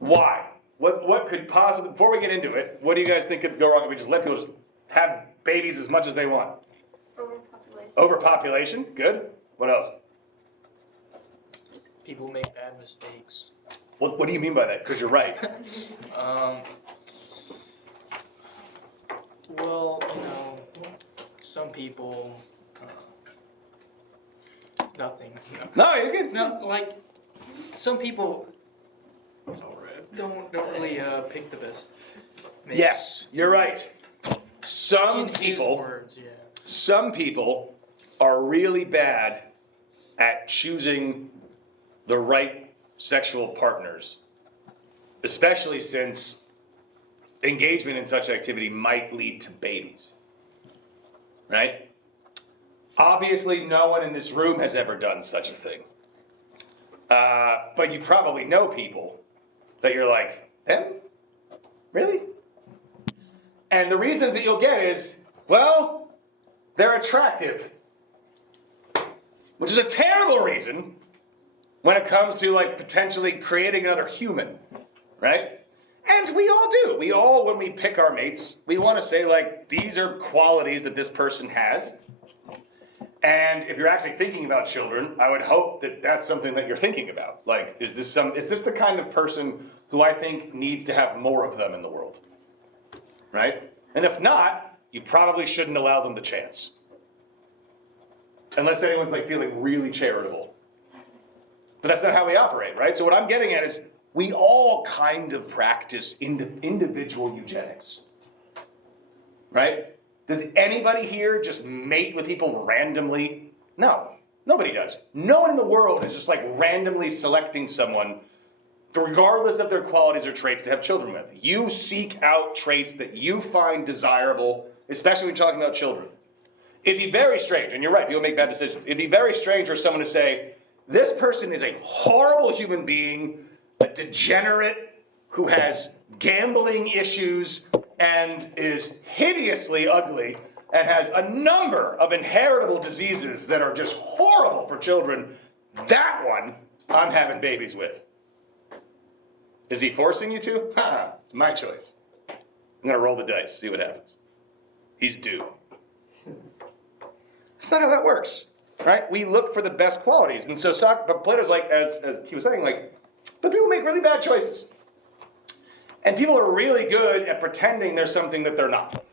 Why? What could possibly, before we get into it, what do you guys think could go wrong if we just let people just have babies as much as they want? Overpopulation. Overpopulation, good. What else? People make bad mistakes. What do you mean by that? Because you're right. Well, some people, nothing. No, you're good. No, like, some people don't really pick the best. mate. Yes, you're right. Some In his people, words, yeah. some people are really bad at choosing the right sexual partners, especially since engagement in such activity might lead to babies, right? Obviously, no one in this room has ever done such a thing. But you probably know people that you're like, them? Really? And the reasons that you'll get is, well, they're attractive. Which is a terrible reason when it comes to like potentially creating another human, right? And we all do. We all, when we pick our mates, we want to say like, these are qualities that this person has. And if you're actually thinking about children, I would hope that that's something that you're thinking about. Like, is this the kind of person who I think needs to have more of them in the world? Right? And if not, you probably shouldn't allow them the chance. Unless anyone's like feeling really charitable. But that's not how we operate, right? So what I'm getting at is we all kind of practice individual eugenics. Right? Does anybody here just mate with people randomly? No, nobody does. No one in the world is just like randomly selecting someone, regardless of their qualities or traits, to have children with. You seek out traits that you find desirable, especially when you're talking about children. It'd be very strange, and you're right, people make bad decisions. It'd be very strange for someone to say, this person is a horrible human being, a degenerate who has gambling issues and is hideously ugly and has a number of inheritable diseases that are just horrible for children. That one I'm having babies with. Is he forcing you to? It's my choice. I'm gonna roll the dice, see what happens. He's due. That's not how that works, right? We look for the best qualities. And so but Plato's like, as he was saying, like, but people make really bad choices. And people are really good at pretending they're something that they're not,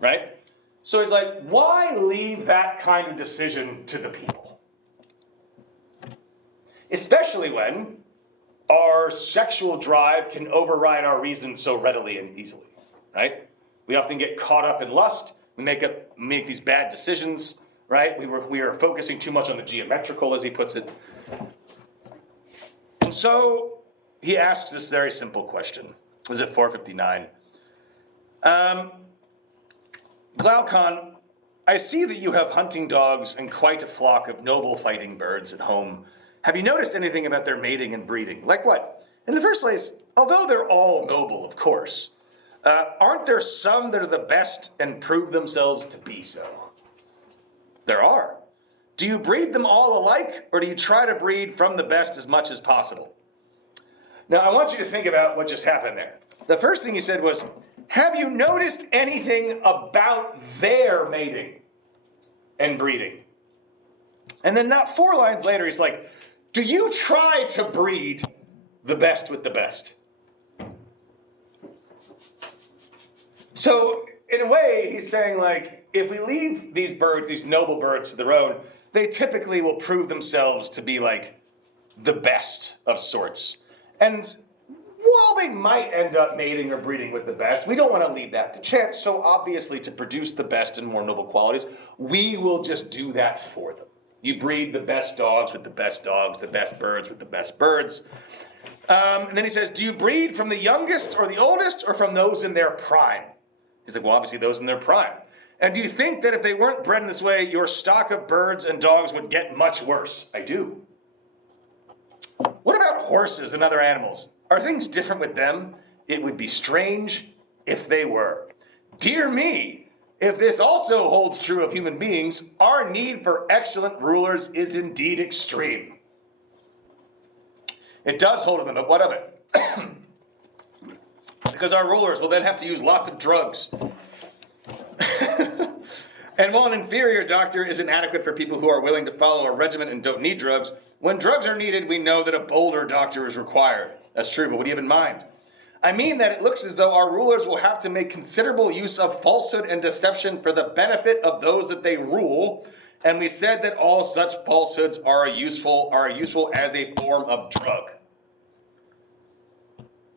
right? So he's like, why leave that kind of decision to the people? Especially when our sexual drive can override our reason so readily and easily, right? We often get caught up in lust. We make these bad decisions, right? We are focusing too much on the geometrical, as he puts it. And so he asks this very simple question. This is at 459. Glaucon, I see that you have hunting dogs and quite a flock of noble fighting birds at home. Have you noticed anything about their mating and breeding? Like what? In the first place, although they're all noble, of course, aren't there some that are the best and prove themselves to be so? There are. Do you breed them all alike, or do you try to breed from the best as much as possible? Now, I want you to think about what just happened there. The first thing he said was, have you noticed anything about their mating and breeding? And then not 4 lines later, he's like, do you try to breed the best with the best? So, in a way, he's saying, like, if we leave these birds, these noble birds, to their own, they typically will prove themselves to be, like, the best of sorts. And while they might end up mating or breeding with the best, we don't want to leave that to chance. So obviously, to produce the best and more noble qualities, we will just do that for them. You breed the best dogs with the best dogs, the best birds with the best birds. And then he says, do you breed from the youngest or the oldest, or from those in their prime? He's like, well, obviously those in their prime. And do you think that if they weren't bred in this way, your stock of birds and dogs would get much worse? I do. What about horses and other animals? Are things different with them? It would be strange if they were. Dear me, if this also holds true of human beings, our need for excellent rulers is indeed extreme. It does hold of them, but what of it? Because our rulers will then have to use lots of drugs. And while an inferior doctor is inadequate for people who are willing to follow a regimen and don't need drugs, when drugs are needed, we know that a bolder doctor is required. That's true, but what do you have in mind? I mean that it looks as though our rulers will have to make considerable use of falsehood and deception for the benefit of those that they rule, and we said that all such falsehoods are useful as a form of drug.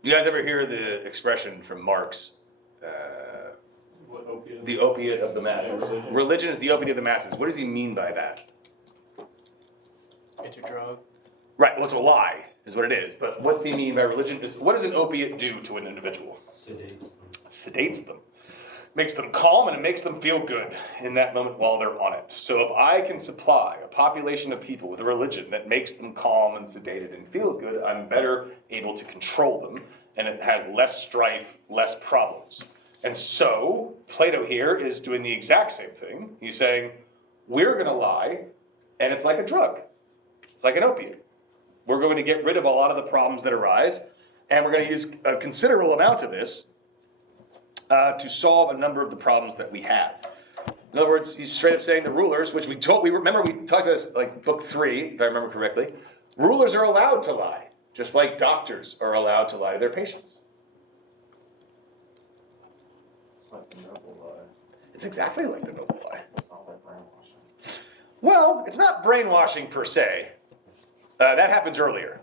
You guys ever hear the expression from Marx, the opiate of the masses? Religion is the opiate of the masses. What does he mean by that? It's a drug. Right, well, it's a lie, is what it is. But what's he mean by religion? What does an opiate do to an individual? It sedates them. Makes them calm, and it makes them feel good in that moment while they're on it. So if I can supply a population of people with a religion that makes them calm and sedated and feels good, I'm better able to control them, and it has less strife, less problems. And so Plato here is doing the exact same thing. He's saying, we're going to lie, and it's like a drug. It's like an opiate. We're going to get rid of a lot of the problems that arise, and we're going to use a considerable amount of this to solve a number of the problems that we have. In other words, he's straight up saying the rulers, which we talked about this like book 3, if I remember correctly. Rulers are allowed to lie, just like doctors are allowed to lie to their patients. It's like the noble lie. It's exactly like the noble lie. It sounds like brainwashing. Well, it's not brainwashing per se. That happens earlier,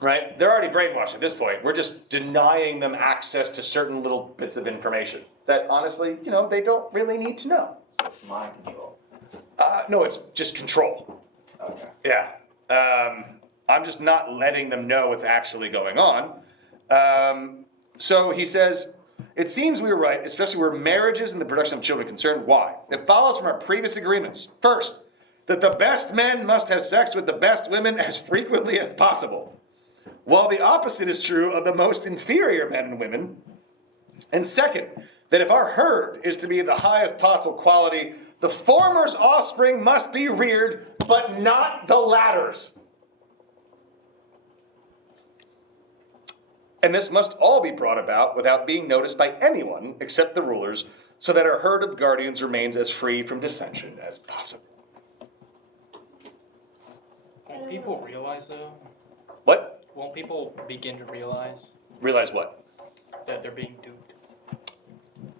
right? They're already brainwashed at this point. We're just denying them access to certain little bits of information that, honestly, they don't really need to know. So it's mind control. No, it's just control. Okay. Yeah. I'm just not letting them know what's actually going on. So he says, it seems we were right, especially where marriages and the production of children are concerned. Why? It follows from our previous agreements. First, that the best men must have sex with the best women as frequently as possible, while the opposite is true of the most inferior men and women. And second, that if our herd is to be of the highest possible quality, the former's offspring must be reared, but not the latter's. And this must all be brought about without being noticed by anyone except the rulers, so that our herd of guardians remains as free from dissension as possible. Won't people realize though? What? Won't people begin to realize Realize what? that they're being duped?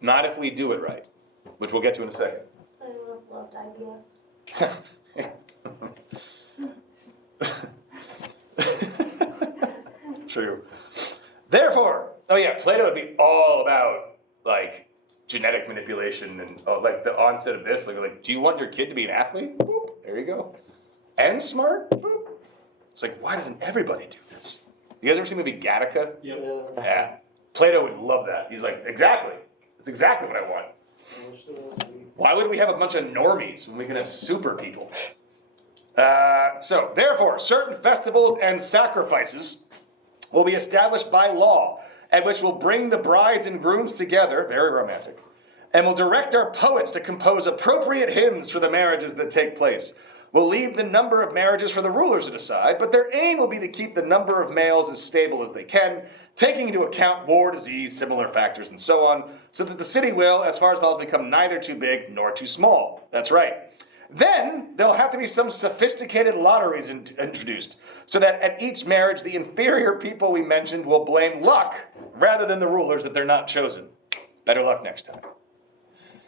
Not if we do it right, which we'll get to in a second. I would have loved IVF. True. Therefore, Plato would be all about like genetic manipulation and like the onset of this. Like, do you want your kid to be an athlete? Boop, there you go. And smart? Boop. It's like, why doesn't everybody do this? You guys ever seen the movie Gattaca? Yep. Yeah. Plato would love that. He's like, exactly. That's exactly what I want. Why would we have a bunch of normies when we can have super people? So, therefore, certain festivals and sacrifices will be established by law, and which will bring the brides and grooms together, very romantic, and will direct our poets to compose appropriate hymns for the marriages that take place. We'll leave the number of marriages for the rulers to decide, but their aim will be to keep the number of males as stable as they can, taking into account war, disease, similar factors, and so on, so that the city will, as far as possible, become neither too big nor too small. That's right. Then there'll have to be some sophisticated lotteries introduced, so that at each marriage, the inferior people we mentioned will blame luck rather than the rulers that they're not chosen. Better luck next time.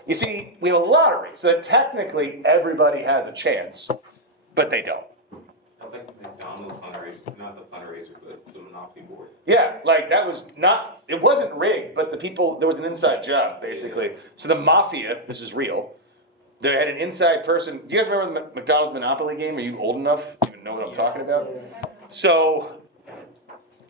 You see, we have a lottery, so that technically everybody has a chance, but they don't. That's like the McDonald's fundraiser, not the fundraiser, but the Monopoly board. Yeah, like it wasn't rigged, but there was an inside job, basically. So the mafia, this is real, they had an inside person. Do you guys remember the McDonald's Monopoly game? Are you old enough to even know what I'm talking about? So,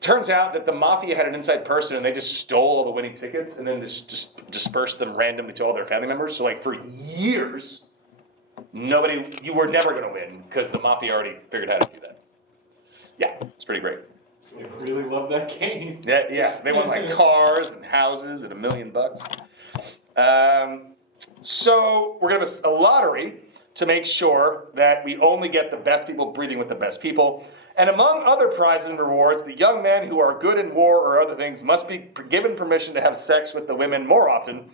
turns out that the mafia had an inside person and they just stole all the winning tickets and then just dispersed them randomly to all their family members. So like for years, you were never going to win because the mafia already figured out how to do that. Yeah, it's pretty great. I really love that game. Yeah, they want like cars and houses and $1 million. So we're gonna have a lottery to make sure that we only get the best people breeding with the best people. And among other prizes and rewards, the young men who are good in war or other things must be given permission to have sex with the women more often,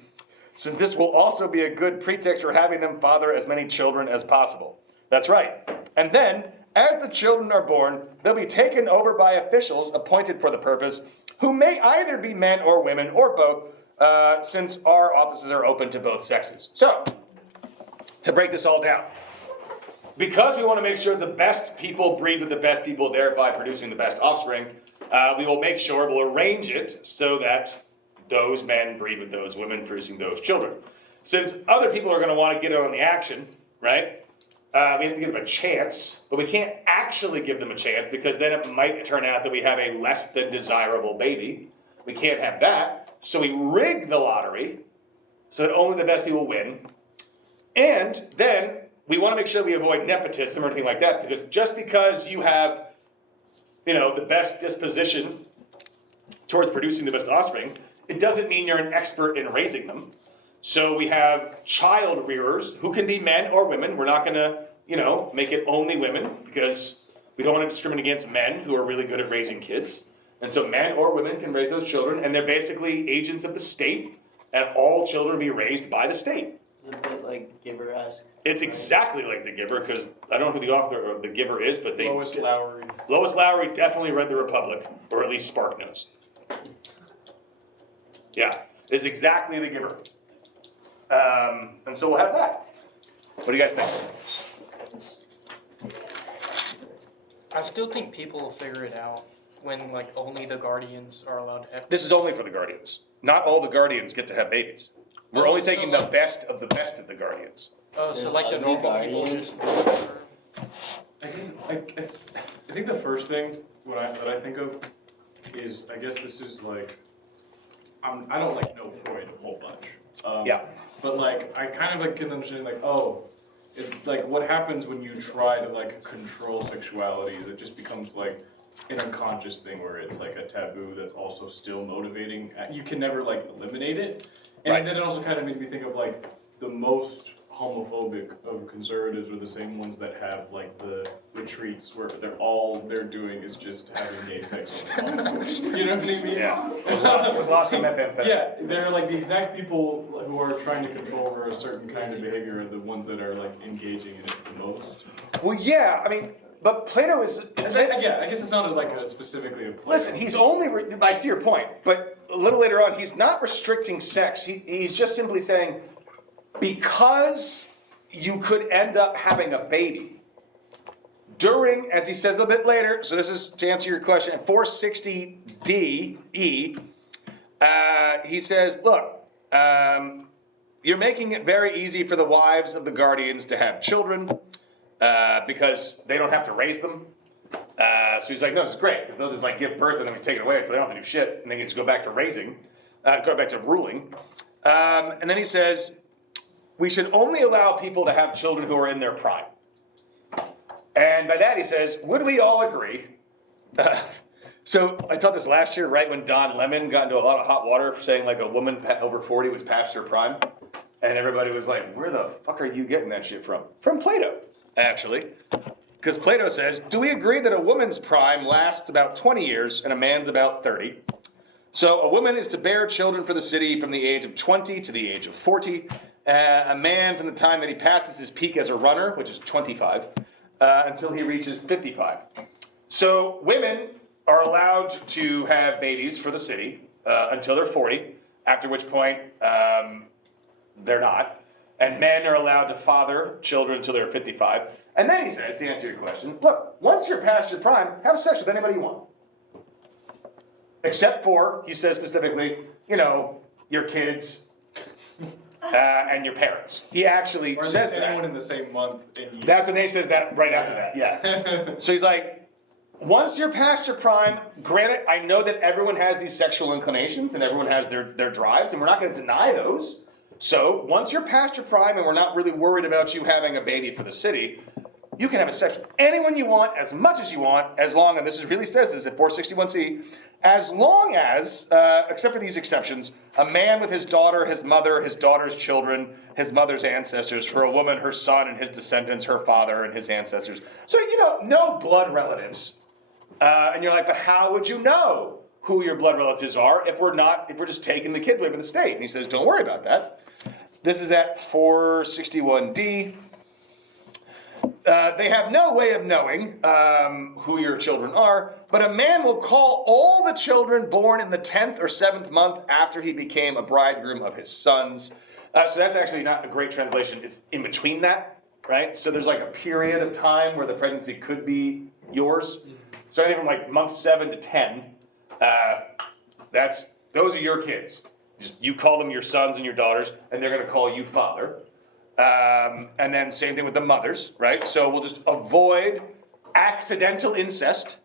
since this will also be a good pretext for having them father as many children as possible. That's right. And then, as the children are born, they'll be taken over by officials appointed for the purpose, who may either be men or women or both, since our offices are open to both sexes. So, to break this all down, because we want to make sure the best people breed with the best people, thereby producing the best offspring, we will make sure, we'll arrange it so that those men breed with those women, producing those children. Since other people are going to want to get in on the action, right? We have to give them a chance, but we can't actually give them a chance because then it might turn out that we have a less than desirable baby. We can't have that. So we rig the lottery so that only the best people win. And then we want to make sure we avoid nepotism or anything like that, because just because you have, the best disposition towards producing the best offspring, it doesn't mean you're an expert in raising them. So we have child rearers who can be men or women. We're not going to, make it only women because we don't want to discriminate against men who are really good at raising kids. And so men or women can raise those children, and they're basically agents of the state, and all children will be raised by the state. It's a bit like Giver-esque. It's exactly like The Giver, because I don't know who the author of The Giver is, but Lois Lowry. Lois Lowry definitely read The Republic, or at least Spark knows. Yeah, it's exactly The Giver. And so we'll have that. What do you guys think? I still think people will figure it out when only the guardians are allowed to have. This is only for the Guardians. Not all the Guardians get to have babies. We're only taking the best of the Guardians. Oh, so There's the other normal people guardians. just. I think the first thing that I think of is, I guess this is I don't know Freud a whole bunch. Yeah. But I kind of can understand what happens when you try to control sexuality, is it just becomes an unconscious thing where it's a taboo that's also still motivating. You can never eliminate it. And Right. then it also kind of made me think of the most homophobic of conservatives are the same ones that have the retreats where all they're doing is just having gay sex. You know what I mean? Yeah. Lots of methamphetamine. Yeah, they're the exact people who are trying to control over a certain kind of behavior are the ones that are engaging in it the most. Well, yeah, but Plato is... Yeah, I guess it's not specifically a Plato. Listen, he's only... I see your point, but a little later on, he's not restricting sex. He's just simply saying, because you could end up having a baby during, as he says a bit later, so this is to answer your question, at 460 E, he says, look, you're making it very easy for the wives of the guardians to have children because they don't have to raise them. So he's like, no, this is great, because they'll just give birth and then we take it away, so they don't have to do shit, and they can just go back to go back to ruling. And then he says, we should only allow people to have children who are in their prime. And by that he says, would we all agree? So I taught this last year, right when Don Lemon got into a lot of hot water for saying a woman over 40 was past her prime. And everybody was like, where the fuck are you getting that shit from? From Plato, actually. Because Plato says, do we agree that a woman's prime lasts about 20 years and a man's about 30? So a woman is to bear children for the city from the age of 20 to the age of 40. A man from the time that he passes his peak as a runner, which is 25, until he reaches 55. So women are allowed to have babies for the city until they're 40, after which point they're not. And men are allowed to father children until they're 55. And then he says, to answer your question, look, once you're past your prime, have sex with anybody you want. Except for, he says specifically, your kids and your parents. He actually says that. Anyone in the same month. That's when he says that right after that, yeah. So he's like, once you're past your prime, granted, I know that everyone has these sexual inclinations and everyone has their drives, and we're not going to deny those. So once you're past your prime and we're not really worried about you having a baby for the city, You can have a sex with anyone you want, as much as you want, as long, and this really says this at 461C, as long as, except for these exceptions, a man with his daughter, his mother, his daughter's children, his mother's ancestors, for a woman, her son and his descendants, her father and his ancestors. So, no blood relatives. And you're like, but how would you know who your blood relatives are if we're just taking the kids away from the state? And he says, don't worry about that. This is at 461D. They have no way of knowing who your children are, but a man will call all the children born in the 10th or 7th month after he became a bridegroom of his sons. So that's actually not a great translation. It's in between that, right? So there's like a period of time where the pregnancy could be yours. So anything from like month 7 to 10, those are your kids. You call them your sons and your daughters, and they're going to call you father. And then same thing with the mothers, right? So we'll just avoid accidental incest,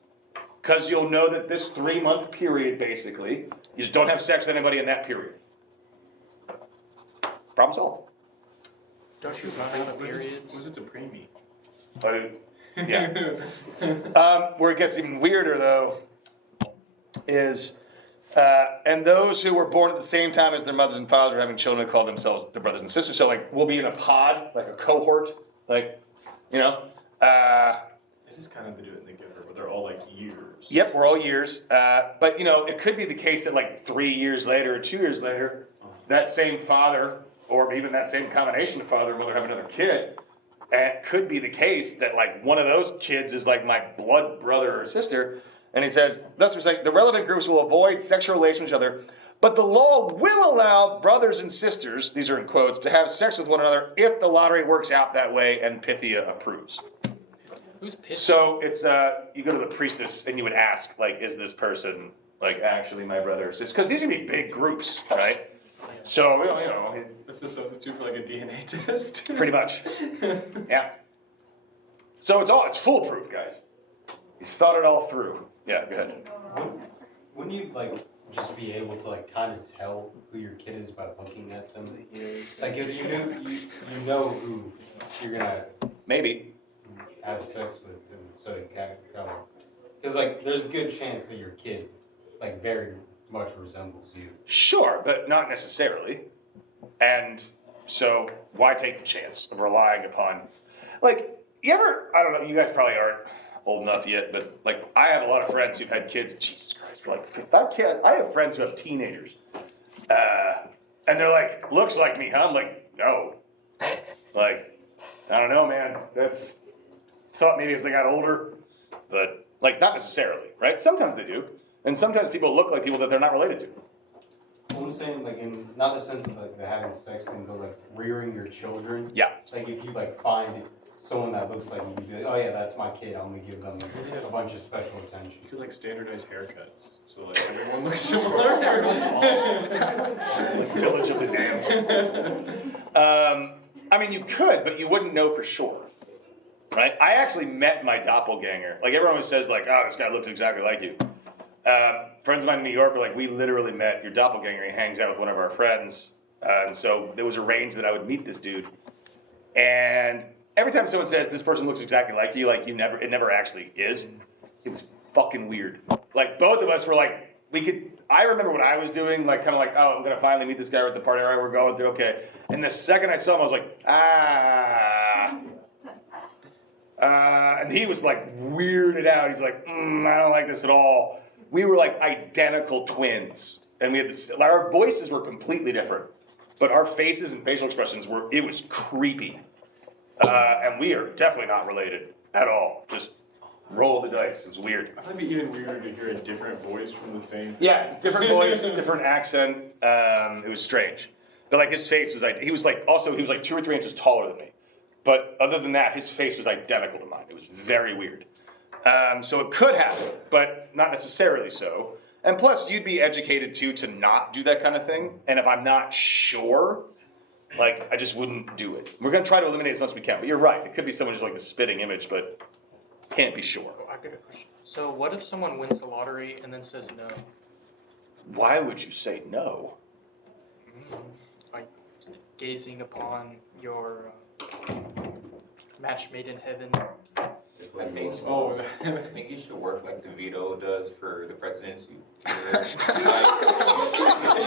because you'll know that this 3-month period, basically, you just don't have sex with anybody in that period. Problem solved. Don't you find the periods? What is a preemie? Yeah. Where it gets even weirder, though, is, and those who were born at the same time as their mothers and fathers were having children call themselves their brothers and sisters. So, like, we'll be in a pod, like a cohort, like, It is kind of the Do It in the Giver, but they're all like years. Yep, we're all years. But, it could be the case that, like, 3 years later or 2 years later, that same father, or even that same combination of father and mother have another kid. And it could be the case that, like, one of those kids is like my blood brother or sister. And he says, thus we're saying, the relevant groups will avoid sexual relations with each other, but the law will allow brothers and sisters, these are in quotes, to have sex with one another if the lottery works out that way and Pythia approves. Who's Pythia? So it's, you go to the priestess and you would ask, like, is this person, like, actually my brother or sister? Because these would be big groups, right? So, That's the substitute for like a DNA test. pretty much. Yeah. So it's foolproof, guys. He's thought it all through. Yeah, go ahead. Wouldn't you like just be able to like kind of tell who your kid is by looking at them? Like if you know who you're gonna Maybe. have sex with, and so you kind of because like there's a good chance that your kid like very much resembles you. Sure, but not necessarily. And so why take the chance of relying upon, like, I don't know, you guys probably aren't old enough yet, but like I have a lot of friends who've had kids, Jesus Christ, for like I have friends who have teenagers. And they're like, looks like me, huh? I'm like, no. Like, I don't know, man. Thought maybe as they got older, but like not necessarily, right? Sometimes they do. And sometimes people look like people that they're not related to. I'm saying like in not the sense of like the having sex thing, but like rearing your children. Yeah. Like if you like find someone that looks like you, you'd be like, oh yeah, that's my kid. I'm gonna give them a bunch of special attention. You could like standardize haircuts, so like everyone looks similar. Like Village of the Damned. I mean, you could, but you wouldn't know for sure. Right? I actually met my doppelganger. Like everyone always says, like, oh, this guy looks exactly like you. Friends of mine in New York were like, we literally met your doppelganger. He hangs out with one of our friends. And so it was arranged that I would meet this dude. And every time someone says this person looks exactly like you, it never actually is. It was fucking weird. Like both of us were like, I remember what I was doing, like kind of like, oh, I'm gonna finally meet this guy at the party, all right, we're going through, okay. And the second I saw him, I was like, and he was like weirded out. He's like, I don't like this at all. We were like identical twins. And we had our voices were completely different. But our faces and facial expressions it was creepy. And we are definitely not related at all. Just roll the dice. It was weird. I thought it'd be even weirder to hear a different voice from the same. Yeah, different voice, different accent. It was strange. But like his face was like, he was like 2 or 3 inches taller than me. But other than that, his face was identical to mine. It was very weird. So it could happen, but not necessarily so. And plus, you'd be educated too to not do that kind of thing. And if I'm not sure, like, I just wouldn't do it. We're gonna try to eliminate as much as we can. But you're right. It could be someone just like the spitting image, but can't be sure. I got a question. So what if someone wins the lottery and then says no? Why would you say no? Like gazing upon your match made in heaven I think, Oh. I think you should work like the veto does for the presidency. It's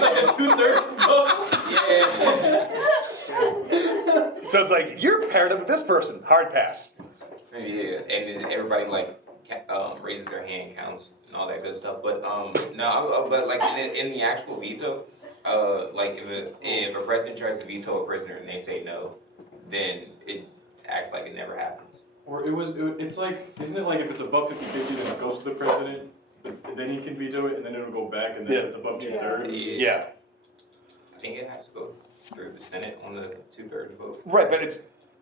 like a 2/3 vote. Yeah. So it's like, you're paired up with this person, hard pass. Yeah, and then everybody like raises their hand, counts, and all that good stuff. But no, but like in the actual veto, like if a president tries to veto a prisoner and they say no, then it acts like it never happens. Or it's like, isn't it like if it's above 50-50, then it goes to the president, then he can veto it, and then it'll go back, and then Yeah. if it's above 2/3. Yeah. I think it has to go through the Senate on the 2/3 vote. Right, but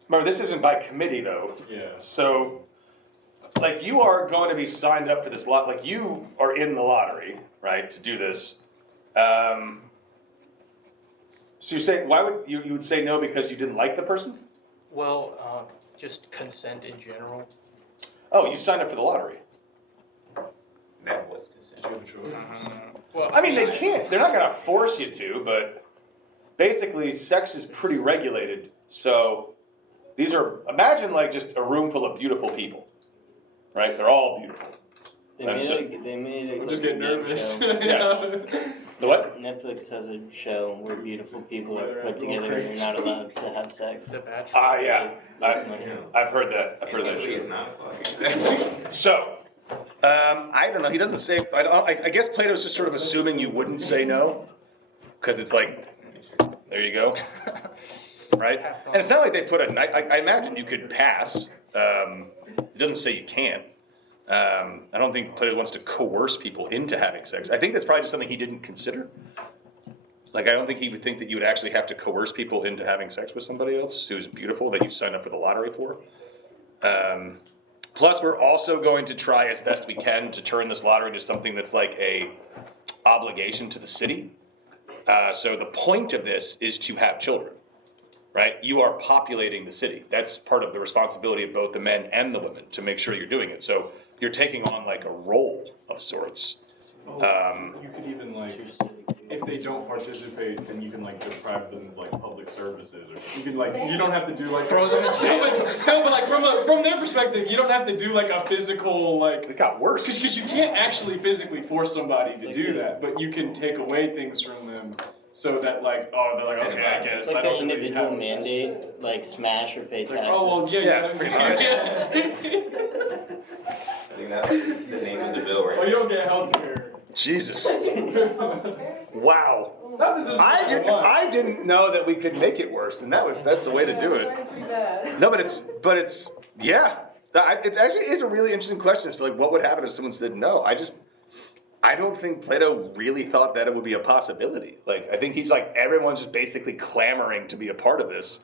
remember, this isn't by committee though. Yeah. So, like, you are going to be signed up for this lot, like, you are in the lottery, right, to do this. So you're saying, why would, you would say no because you didn't like the person? Well, just consent in general. Oh, you signed up for the lottery. That was consent. Well, I mean, they can't, they're not gonna force you to, but basically, sex is pretty regulated. So, these are, imagine like just a room full of beautiful people, right? They're all beautiful. They And made so- it. They made it. I'm like just a getting game nervous. show. Yeah. The what? Netflix has a show where beautiful people are They're put at together and little they're not allowed to have sex. The Bachelor. Ah, yeah, Lose money. I've heard that, I've heard that Italy is show. not fucking. So, I don't know, he doesn't say, I guess Plato's just sort of assuming you wouldn't say no, because it's like, there you go, right? And it's not like they put I imagine you could pass, it doesn't say you can't. I don't think Plato wants to coerce people into having sex. I think that's probably just something he didn't consider. Like, I don't think he would think that you would actually have to coerce people into having sex with somebody else who's beautiful that you signed up for the lottery for. Plus, we're also going to try as best we can to turn this lottery into something that's like a obligation to the city. So the point of this is to have children, right? You are populating the city. That's part of the responsibility of both the men and the women to make sure you're doing it. So you're taking on like a role of sorts. You could even It's like, your city. if they don't participate, then you can like deprive them of like public services, or you can like, you don't have to do like. Throw them in jail. No, but like from their perspective, you don't have to do like a physical like. It got worse. Because you can't actually physically force somebody to Like do the- that, but you can take away things from them so that like, oh, they're like, okay, I guess It's I like don't an really individual have. mandate, like smash or pay It's taxes. like, oh well, yeah, Yeah, you pretty I think that's the name of the bill right Oh, you now. don't get health care. Jesus. Wow. Not that this is what I want. I didn't know that we could make it worse, and that's the way to do it. No, but it's yeah. It actually is a really interesting question as to like what would happen if someone said no. I don't think Plato really thought that it would be a possibility. Like, I think he's like, everyone's just basically clamoring to be a part of this,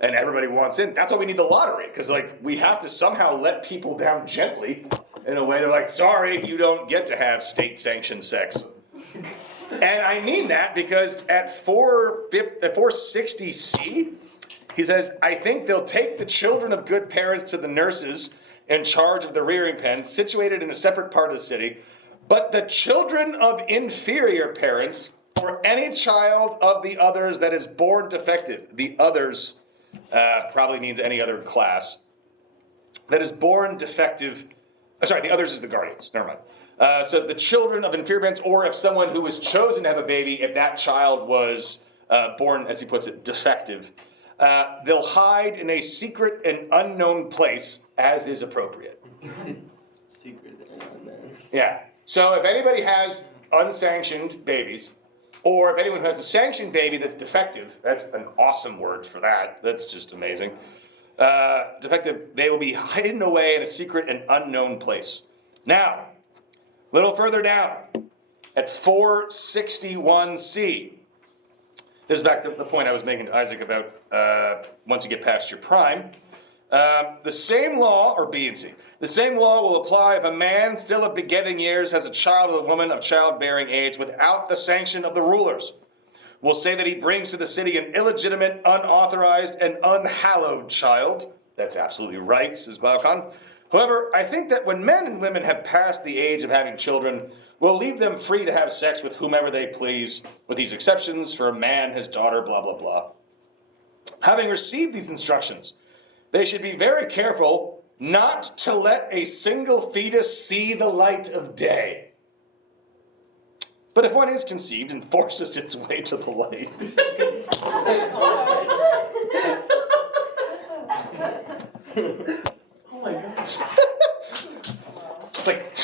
and everybody wants in. That's why we need the lottery, because like we have to somehow let people down gently in a way they're like, sorry, you don't get to have state-sanctioned sex. And I mean that because at 460C, he says, I think they'll take the children of good parents to the nurses in charge of the rearing pen, situated in a separate part of the city, but the children of inferior parents, or any child of the others that is born defective, the others probably means any other class, that is born defective, sorry, the others is the guardians, never mind. So the children of inferior parents, or if someone who was chosen to have a baby, if that child was born, as he puts it, defective, they'll hide in a secret and unknown place as is appropriate. Secret. Yeah. So if anybody has unsanctioned babies, or if anyone who has a sanctioned baby that's defective, that's an awesome word for that. That's just amazing. Defective, they will be hidden away in a secret and unknown place. Now, a little further down, at 461C, this is back to the point I was making to Isaac about once you get past your prime. The same law, or B and C, the same law will apply if a man still of begetting years has a child with a woman of childbearing age without the sanction of the rulers. We'll say that he brings to the city an illegitimate, unauthorized, and unhallowed child. That's absolutely right, says Glaucon. However, I think that when men and women have passed the age of having children, we'll leave them free to have sex with whomever they please, with these exceptions for a man, his daughter, blah, blah, blah. Having received these instructions, they should be very careful not to let a single fetus see the light of day. But if one is conceived and forces its way to the light, Oh my gosh. it's like,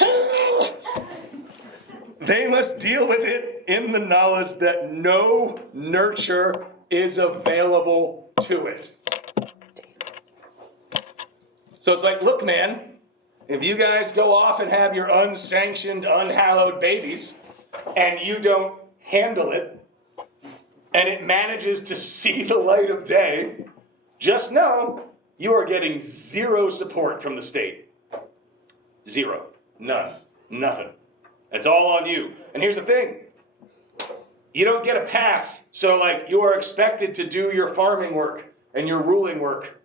they must deal with it in the knowledge that no nurture is available to it. So it's like, look, man, if you guys go off and have your unsanctioned, unhallowed babies, and you don't handle it, and it manages to see the light of day, just know you are getting zero support from the state. Zero. None. Nothing. It's all on you. And here's the thing. You don't get a pass. So, like, you are expected to do your farming work and your ruling work.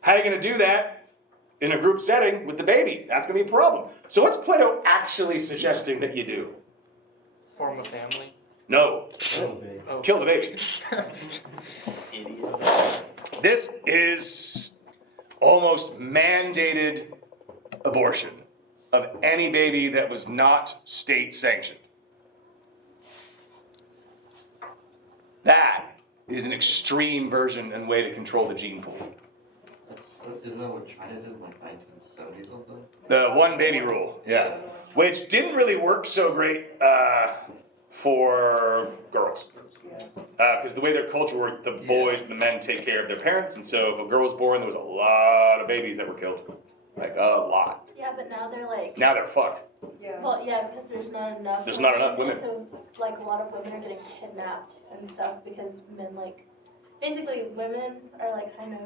How are you going to do that in a group setting with the baby? That's going to be a problem. So what's Plato actually suggesting that you do? Form a family. No. Oh. Kill the baby. Idiot. This is almost mandated abortion of any baby that was not state sanctioned. That is an extreme version and way to control the gene pool. Isn't that what China did in like 1970 something? The one baby rule, yeah. Which didn't really work so great for girls. Because the way their culture worked, the boys and the men take care of their parents, and so if a girl was born, there was a lot of babies that were killed. Like, a lot. Yeah, but now they're like, Now they're fucked. well, yeah, because there's not enough. There's not enough women. So, like, a lot of women are getting kidnapped and stuff because men, like, basically, women are, like, kind of,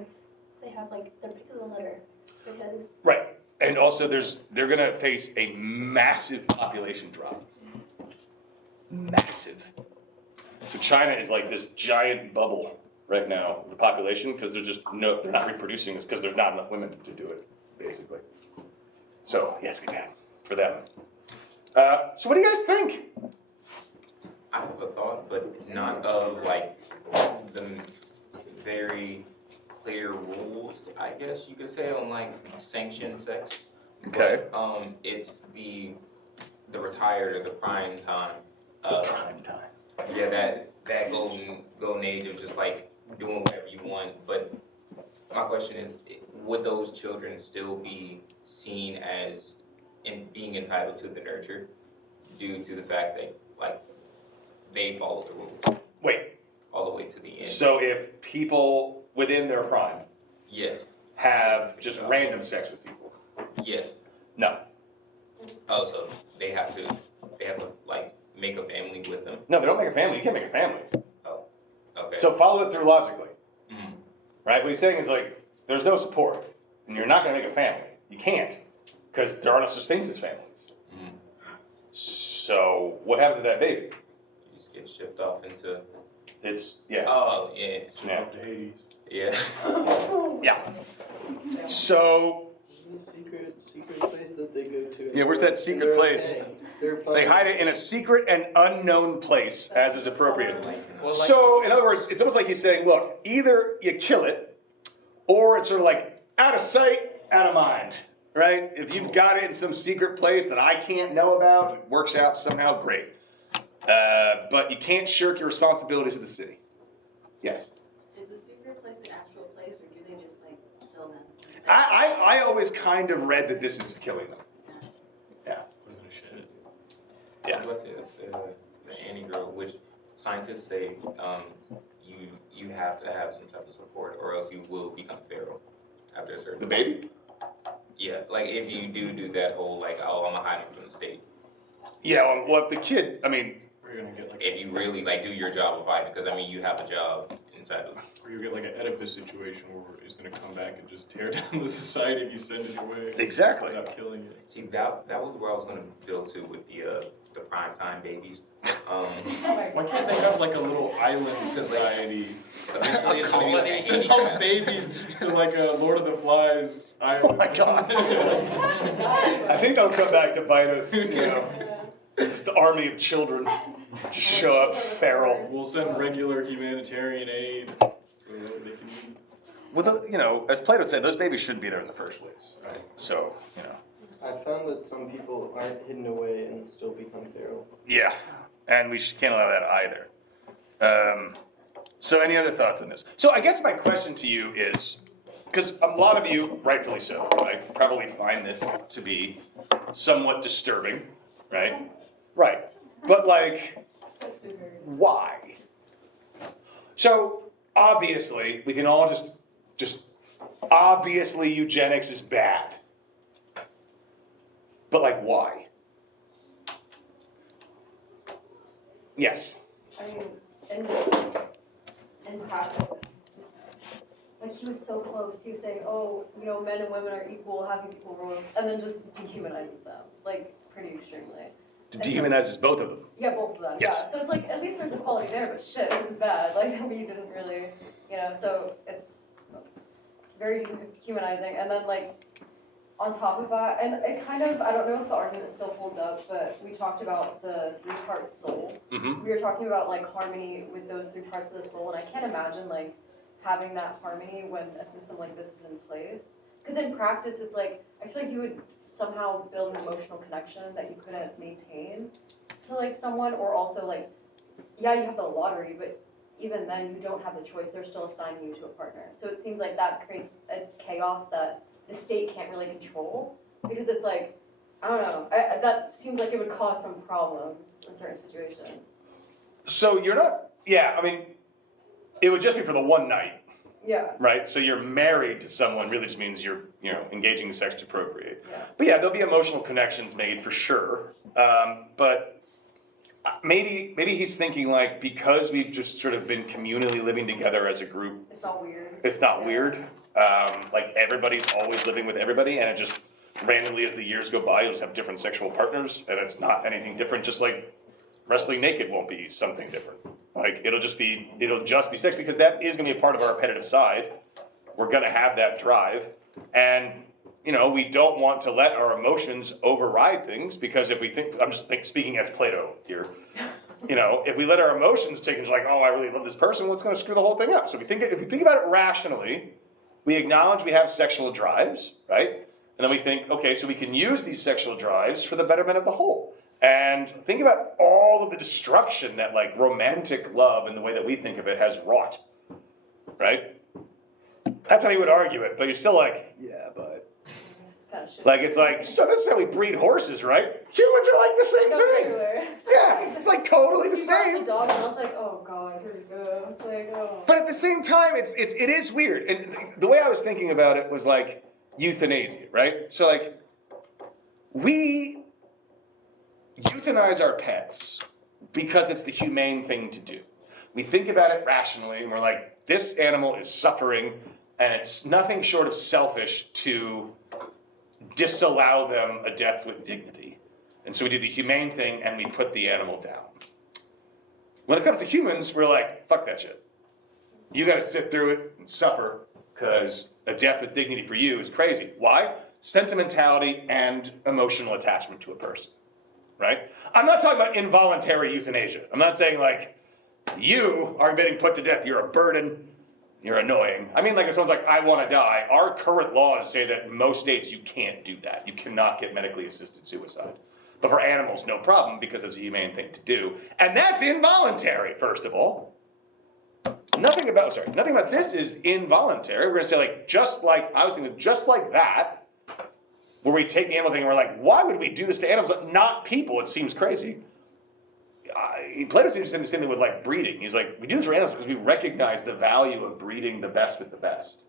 they have, like, they're pick of the litter because. Right. And also, they're gonna face a massive population drop. Massive. So China is like this giant bubble right now, the population, because they're not reproducing this because there's not enough women to do it, basically. So, yes, we can, for them. So what do you guys think? I have a thought, but not of like the very clear rules, I guess you could say, on like sanctioned sex. Okay. It's the retired or the prime time. Prime time. Yeah, that golden age of just like doing whatever you want. But my question is, would those children still be seen as being entitled to the nurture due to the fact that like they followed the rules Wait, all the way to the end? so if people within their prime Yes, have just random sex with people? yes. No. Oh, so they have to like make a family with them. No, they don't make a family. You can't make a family. Okay. So follow it through logically. Mhm. Right? What he's saying is like, there's no support, and you're not going to make a family. You can't, because there are no such things as families. Mhm. So what happens to that baby? You just get shipped off into. It's, yeah. Oh yeah. Yeah. Up to Hades. Yeah. Yeah. So, Secret place that they go to. Yeah, where's that And secret they're place? okay. They're fine. they hide it in a secret and unknown place, as is appropriate. Well, like, So, in other words, it's almost like he's saying, look, either you kill it, or it's sort of like out of sight, out of mind, right? If you've got it in some secret place that I can't know about, it works out somehow, great. But you can't shirk your responsibilities to the city. Yes. Is the secret place an actual place, or do they just like kill them? I always kind of read that this is killing them. Yeah. What's it? The Annie girl, which scientists say you have to have some type of support, or else you will become feral after a certain. The baby? Yeah, like if you do that whole like, oh, I'm gonna hide him from the state. Yeah, well, if the kid, I mean, Or you're gonna get like, If you really like do your job of fighting, because I mean you have a job inside of. or you get like an Oedipus situation where he's gonna come back and just tear down the society if you send it away. exactly. Without killing it. See, that was where I was gonna build to with the prime time babies. Why can't they have like a little island society? Eventually it's gonna be like an Send Annie all kind. babies to like a Lord of the Flies island. Oh my God. I think they'll come back to bite us, you know. It's just the army of children just show up feral. We'll send regular humanitarian aid so that they can eat. well, as Plato said, those babies shouldn't be there in the first place, right? So, I found that some people aren't hidden away and still become feral. yeah, and we can't allow that either. So any other thoughts on this? So I guess my question to you is, because a lot of you, rightfully so, right, probably find this to be somewhat disturbing, right? Right, but like, why? So obviously, we can all just obviously eugenics is bad. But like, why? Yes. I mean, in practice, it's just, like, he was so close, he was saying, oh, men and women are equal, have these equal roles, and then just dehumanizes them, like, pretty extremely. Dehumanizes both of them. Yeah, both of them, Yes. yeah. So it's like, at least there's equality there, but shit, this is bad. Like, we didn't really, so it's very dehumanizing. And then, like, on top of that, and it kind of, I don't know if the argument still holds up, but we talked about the three-part soul. Mm-hmm. We were talking about, like, harmony with those three parts of the soul, and I can't imagine, like, having that harmony when a system like this is in place. Because in practice, it's like, I feel like you would somehow build an emotional connection that you couldn't maintain to, like, someone, or also, like, yeah, you have the lottery, but even then, you don't have the choice. They're still assigning you to a partner. So it seems like that creates a chaos that the state can't really control, because it's like, I don't know, that seems like it would cause some problems in certain situations. So you're not, yeah, I mean, it would just be for the one night, Yeah. right? So you're married to someone really just means you're, engaging in sex to procreate. Yeah. But yeah, there'll be emotional connections made for sure. But maybe he's thinking like, because we've just sort of been communally living together as a group, It's not weird. it's not Yeah. weird. Like everybody's always living with everybody, and it just randomly as the years go by, you'll just have different sexual partners, and it's not anything different. Just like wrestling naked won't be something different. Like it'll just be sex, because that is going to be a part of our repetitive side. We're going to have that drive, and we don't want to let our emotions override things, because if we think, speaking as Plato here. If we let our emotions take, it's like, oh, I really love this person, well, it's going to screw the whole thing up. So if we think about it rationally, we acknowledge we have sexual drives, right? And then we think, okay, so we can use these sexual drives for the betterment of the whole. And think about all of the destruction that like romantic love and the way that we think of it has wrought, right? That's how you would argue it, but you're still like, yeah, but. Like, it's like, so this is how we breed horses, right? Humans are like the same thing. Yeah, it's like totally the same. The dog, and I was like, oh god, here we go. Like, oh. But at the same time, it is weird. And the way I was thinking about it was like euthanasia, right? So like, we euthanize our pets because it's the humane thing to do. We think about it rationally, and we're like, this animal is suffering, and it's nothing short of selfish to disallow them a death with dignity. And so we do the humane thing, and we put the animal down. When it comes to humans, we're like, fuck that shit. You gotta sit through it and suffer, because a death with dignity for you is crazy. Why? Sentimentality and emotional attachment to a person, right? I'm not talking about involuntary euthanasia. I'm not saying like, you are getting put to death, you're a burden, you're annoying. I mean, like if someone's like, I want to die, our current laws say that in most states you can't do that. You cannot get medically assisted suicide. But for animals, no problem, because it's a humane thing to do. And that's involuntary, first of all. Nothing about this is involuntary. We're gonna say like, just like that, where we take the animal thing and we're like, why would we do this to animals, not people? It seems crazy. Plato seems to say the same thing with like breeding. He's like, we do this for animals because we recognize the value of breeding the best with the best.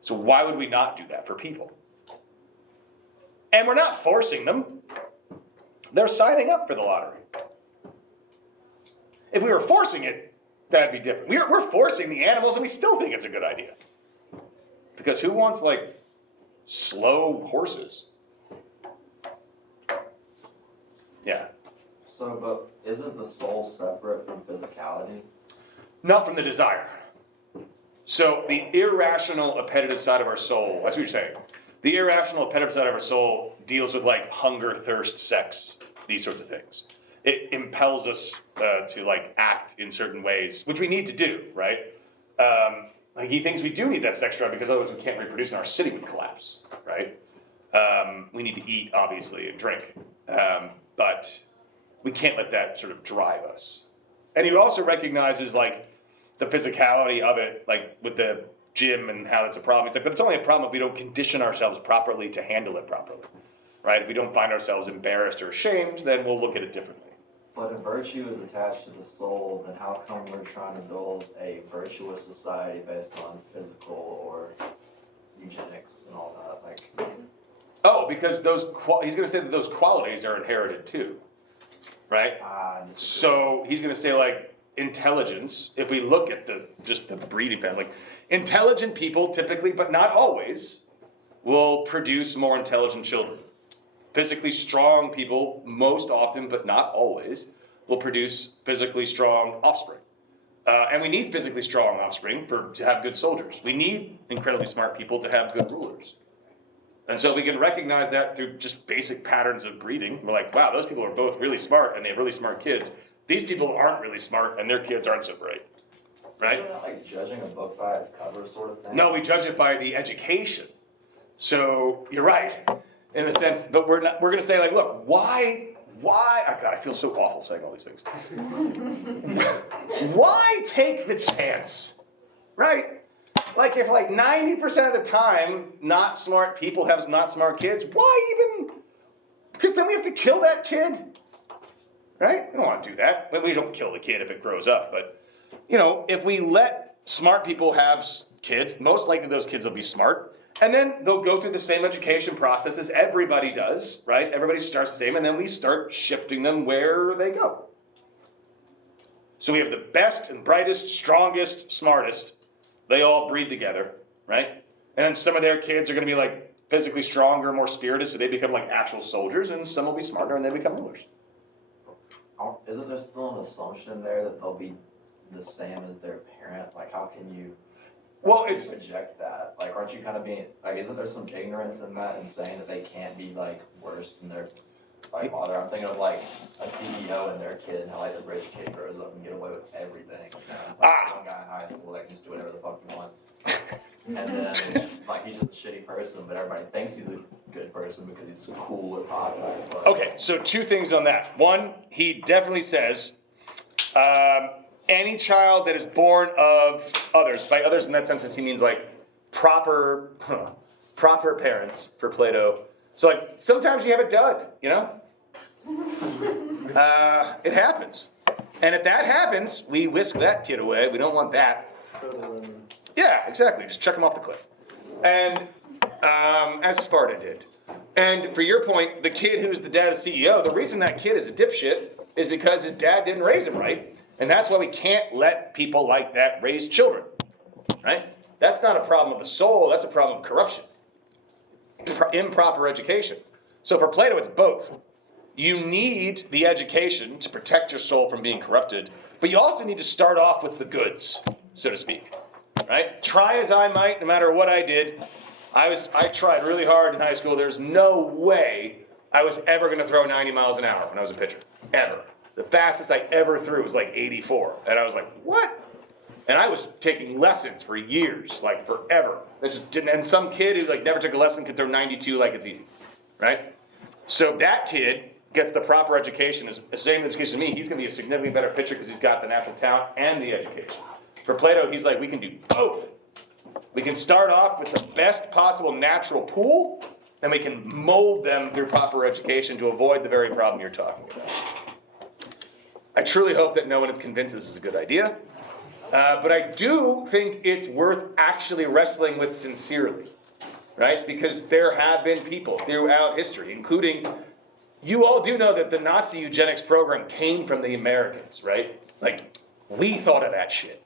So why would we not do that for people? And we're not forcing them. They're signing up for the lottery. If we were forcing it, that'd be different. We're forcing the animals, and we still think it's a good idea. Because who wants like slow horses? Yeah. So, but isn't the soul separate from physicality? Not from the desire. So the irrational appetitive side of our soul, that's what you're saying. The irrational appetitive side of our soul deals with like hunger, thirst, sex, these sorts of things. It impels us to like act in certain ways, which we need to do, right? Like he thinks we do need that sex drive because otherwise we can't reproduce and our city would collapse, right? We need to eat, obviously, and drink. But we can't let that sort of drive us. And he also recognizes like the physicality of it, like with the gym and how it's a problem. It's like, but it's only a problem if we don't condition ourselves properly to handle it properly, right? If we don't find ourselves embarrassed or ashamed, then we'll look at it differently. But if virtue is attached to the soul, then how come we're trying to build a virtuous society based on physical or eugenics and all that? Like, Oh, because he's going to say that those qualities are inherited too, right? I disagree. So he's going to say like intelligence. If we look at just the breeding pattern, like intelligent people typically, but not always, will produce more intelligent children. Physically strong people, most often, but not always, will produce physically strong offspring. And we need physically strong offspring to have good soldiers. We need incredibly smart people to have good rulers. And so we can recognize that through just basic patterns of breeding. We're like, wow, those people are both really smart and they have really smart kids. These people aren't really smart and their kids aren't so great, right? Isn't that like judging a book by its cover sort of thing? No, we judge it by the education. So you're right, in a sense, but we're gonna say like, look, why, oh God, I feel so awful saying all these things. Why take the chance, right? Like if like 90% of the time, not smart people have not smart kids, why even, because then we have to kill that kid, right? We don't want to do that. We don't kill the kid if it grows up, but you know, if we let smart people have kids, most likely those kids will be smart, and then they'll go through the same education process as everybody does, right? Everybody starts the same, and then we start shifting them where they go. So we have the best and brightest, strongest, smartest. They all breed together, right? And then some of their kids are going to be like physically stronger, more spirited, so they become like actual soldiers, and some will be smarter and they become rulers. Isn't there still an assumption there that they'll be the same as their parent? Like, how can you reject that? Like, aren't you kind of being, like, isn't there some ignorance in that and saying that they can't be, like, worse than their, like, father? I'm thinking of, like, a CEO and their kid and how, like, the rich kid grows up and get away with everything. Like, one guy in high school that can just do whatever the fuck he wants. And then, like, he's just a shitty person, but everybody thinks he's a good person because he's cool and popular. But Okay, so two things on that. One, he definitely says, any child that is born of others, by others in that sense he means like proper parents for Plato. So like sometimes you have a dud, you know? It happens. And if that happens, we whisk that kid away. We don't want that. Yeah, exactly. Just chuck him off the cliff. And as Sparta did. And for your point, the kid who's the dad's CEO, the reason that kid is a dipshit is because his dad didn't raise him right. And that's why we can't let people like that raise children, right? That's not a problem of the soul, that's a problem of corruption. Improper education. So for Plato, it's both. You need the education to protect your soul from being corrupted, but you also need to start off with the goods, so to speak, right? Try as I might, no matter what I did, I tried really hard in high school. There's no way I was ever going to throw 90 miles an hour when I was a pitcher, ever. The fastest I ever threw was like 84. And I was like, what? And I was taking lessons for years, like forever. That just didn't, and some kid who like never took a lesson could throw 92 like it's easy, right? So that kid gets the proper education, the same education as me. He's gonna be a significantly better pitcher because he's got the natural talent and the education. For Plato, he's like, we can do both. We can start off with the best possible natural pool, and we can mold them through proper education to avoid the very problem you're talking about. I truly hope that no one is convinced this is a good idea, but I do think it's worth actually wrestling with sincerely, right? Because there have been people throughout history, including, you all do know that the Nazi eugenics program came from the Americans, right? Like, we thought of that shit.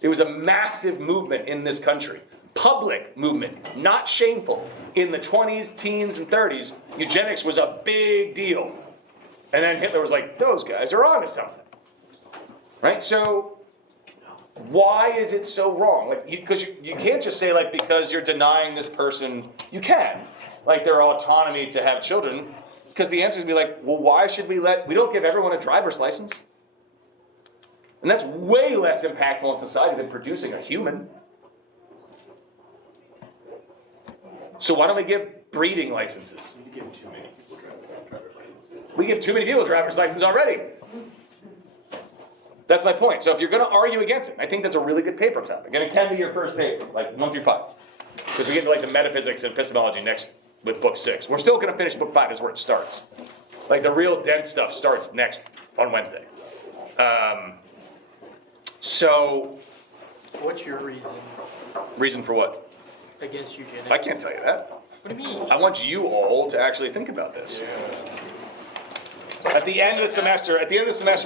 It was a massive movement in this country. Public movement, not shameful. In the 20s, teens, and 30s, eugenics was a big deal. And then Hitler was like, those guys are onto something. Right? So, why is it so wrong? Like, because you can't just say, like, because you're denying this person, you can. Like, their autonomy to have children. Because the answer is be like, well, why should we don't give everyone a driver's license. And that's way less impactful in society than producing a human. So why don't we give breeding licenses? You give too many people driver's licenses. We give too many people driver's license already. That's my point. So if you're gonna argue against it, I think that's a really good paper topic. And it can be your first paper, like 1 through 5. Because we get into like the metaphysics and epistemology next with book 6. We're still gonna finish book 5 is where it starts. Like the real dense stuff starts next on Wednesday. So, What's your reason for what? against eugenics? I can't tell you that. What do you mean? I want you all to actually think about this. Yeah. At the end of the semester,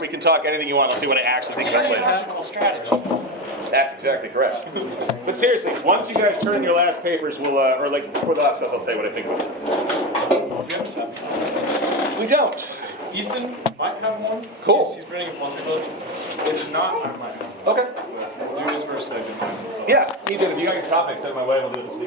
we can talk anything you want. I'll see what I actually think about later. Tactical strategy. That's exactly correct. But seriously, once you guys turn in your last papers, we'll, or like before the last class, I'll tell you what I think of it. We don't. Ethan might have one. Cool. He's running a philosophy club. If it's not, I might have one. Okay. Do his first segment. Yeah, Ethan, if you got your topic, send it my way, we'll do it this week.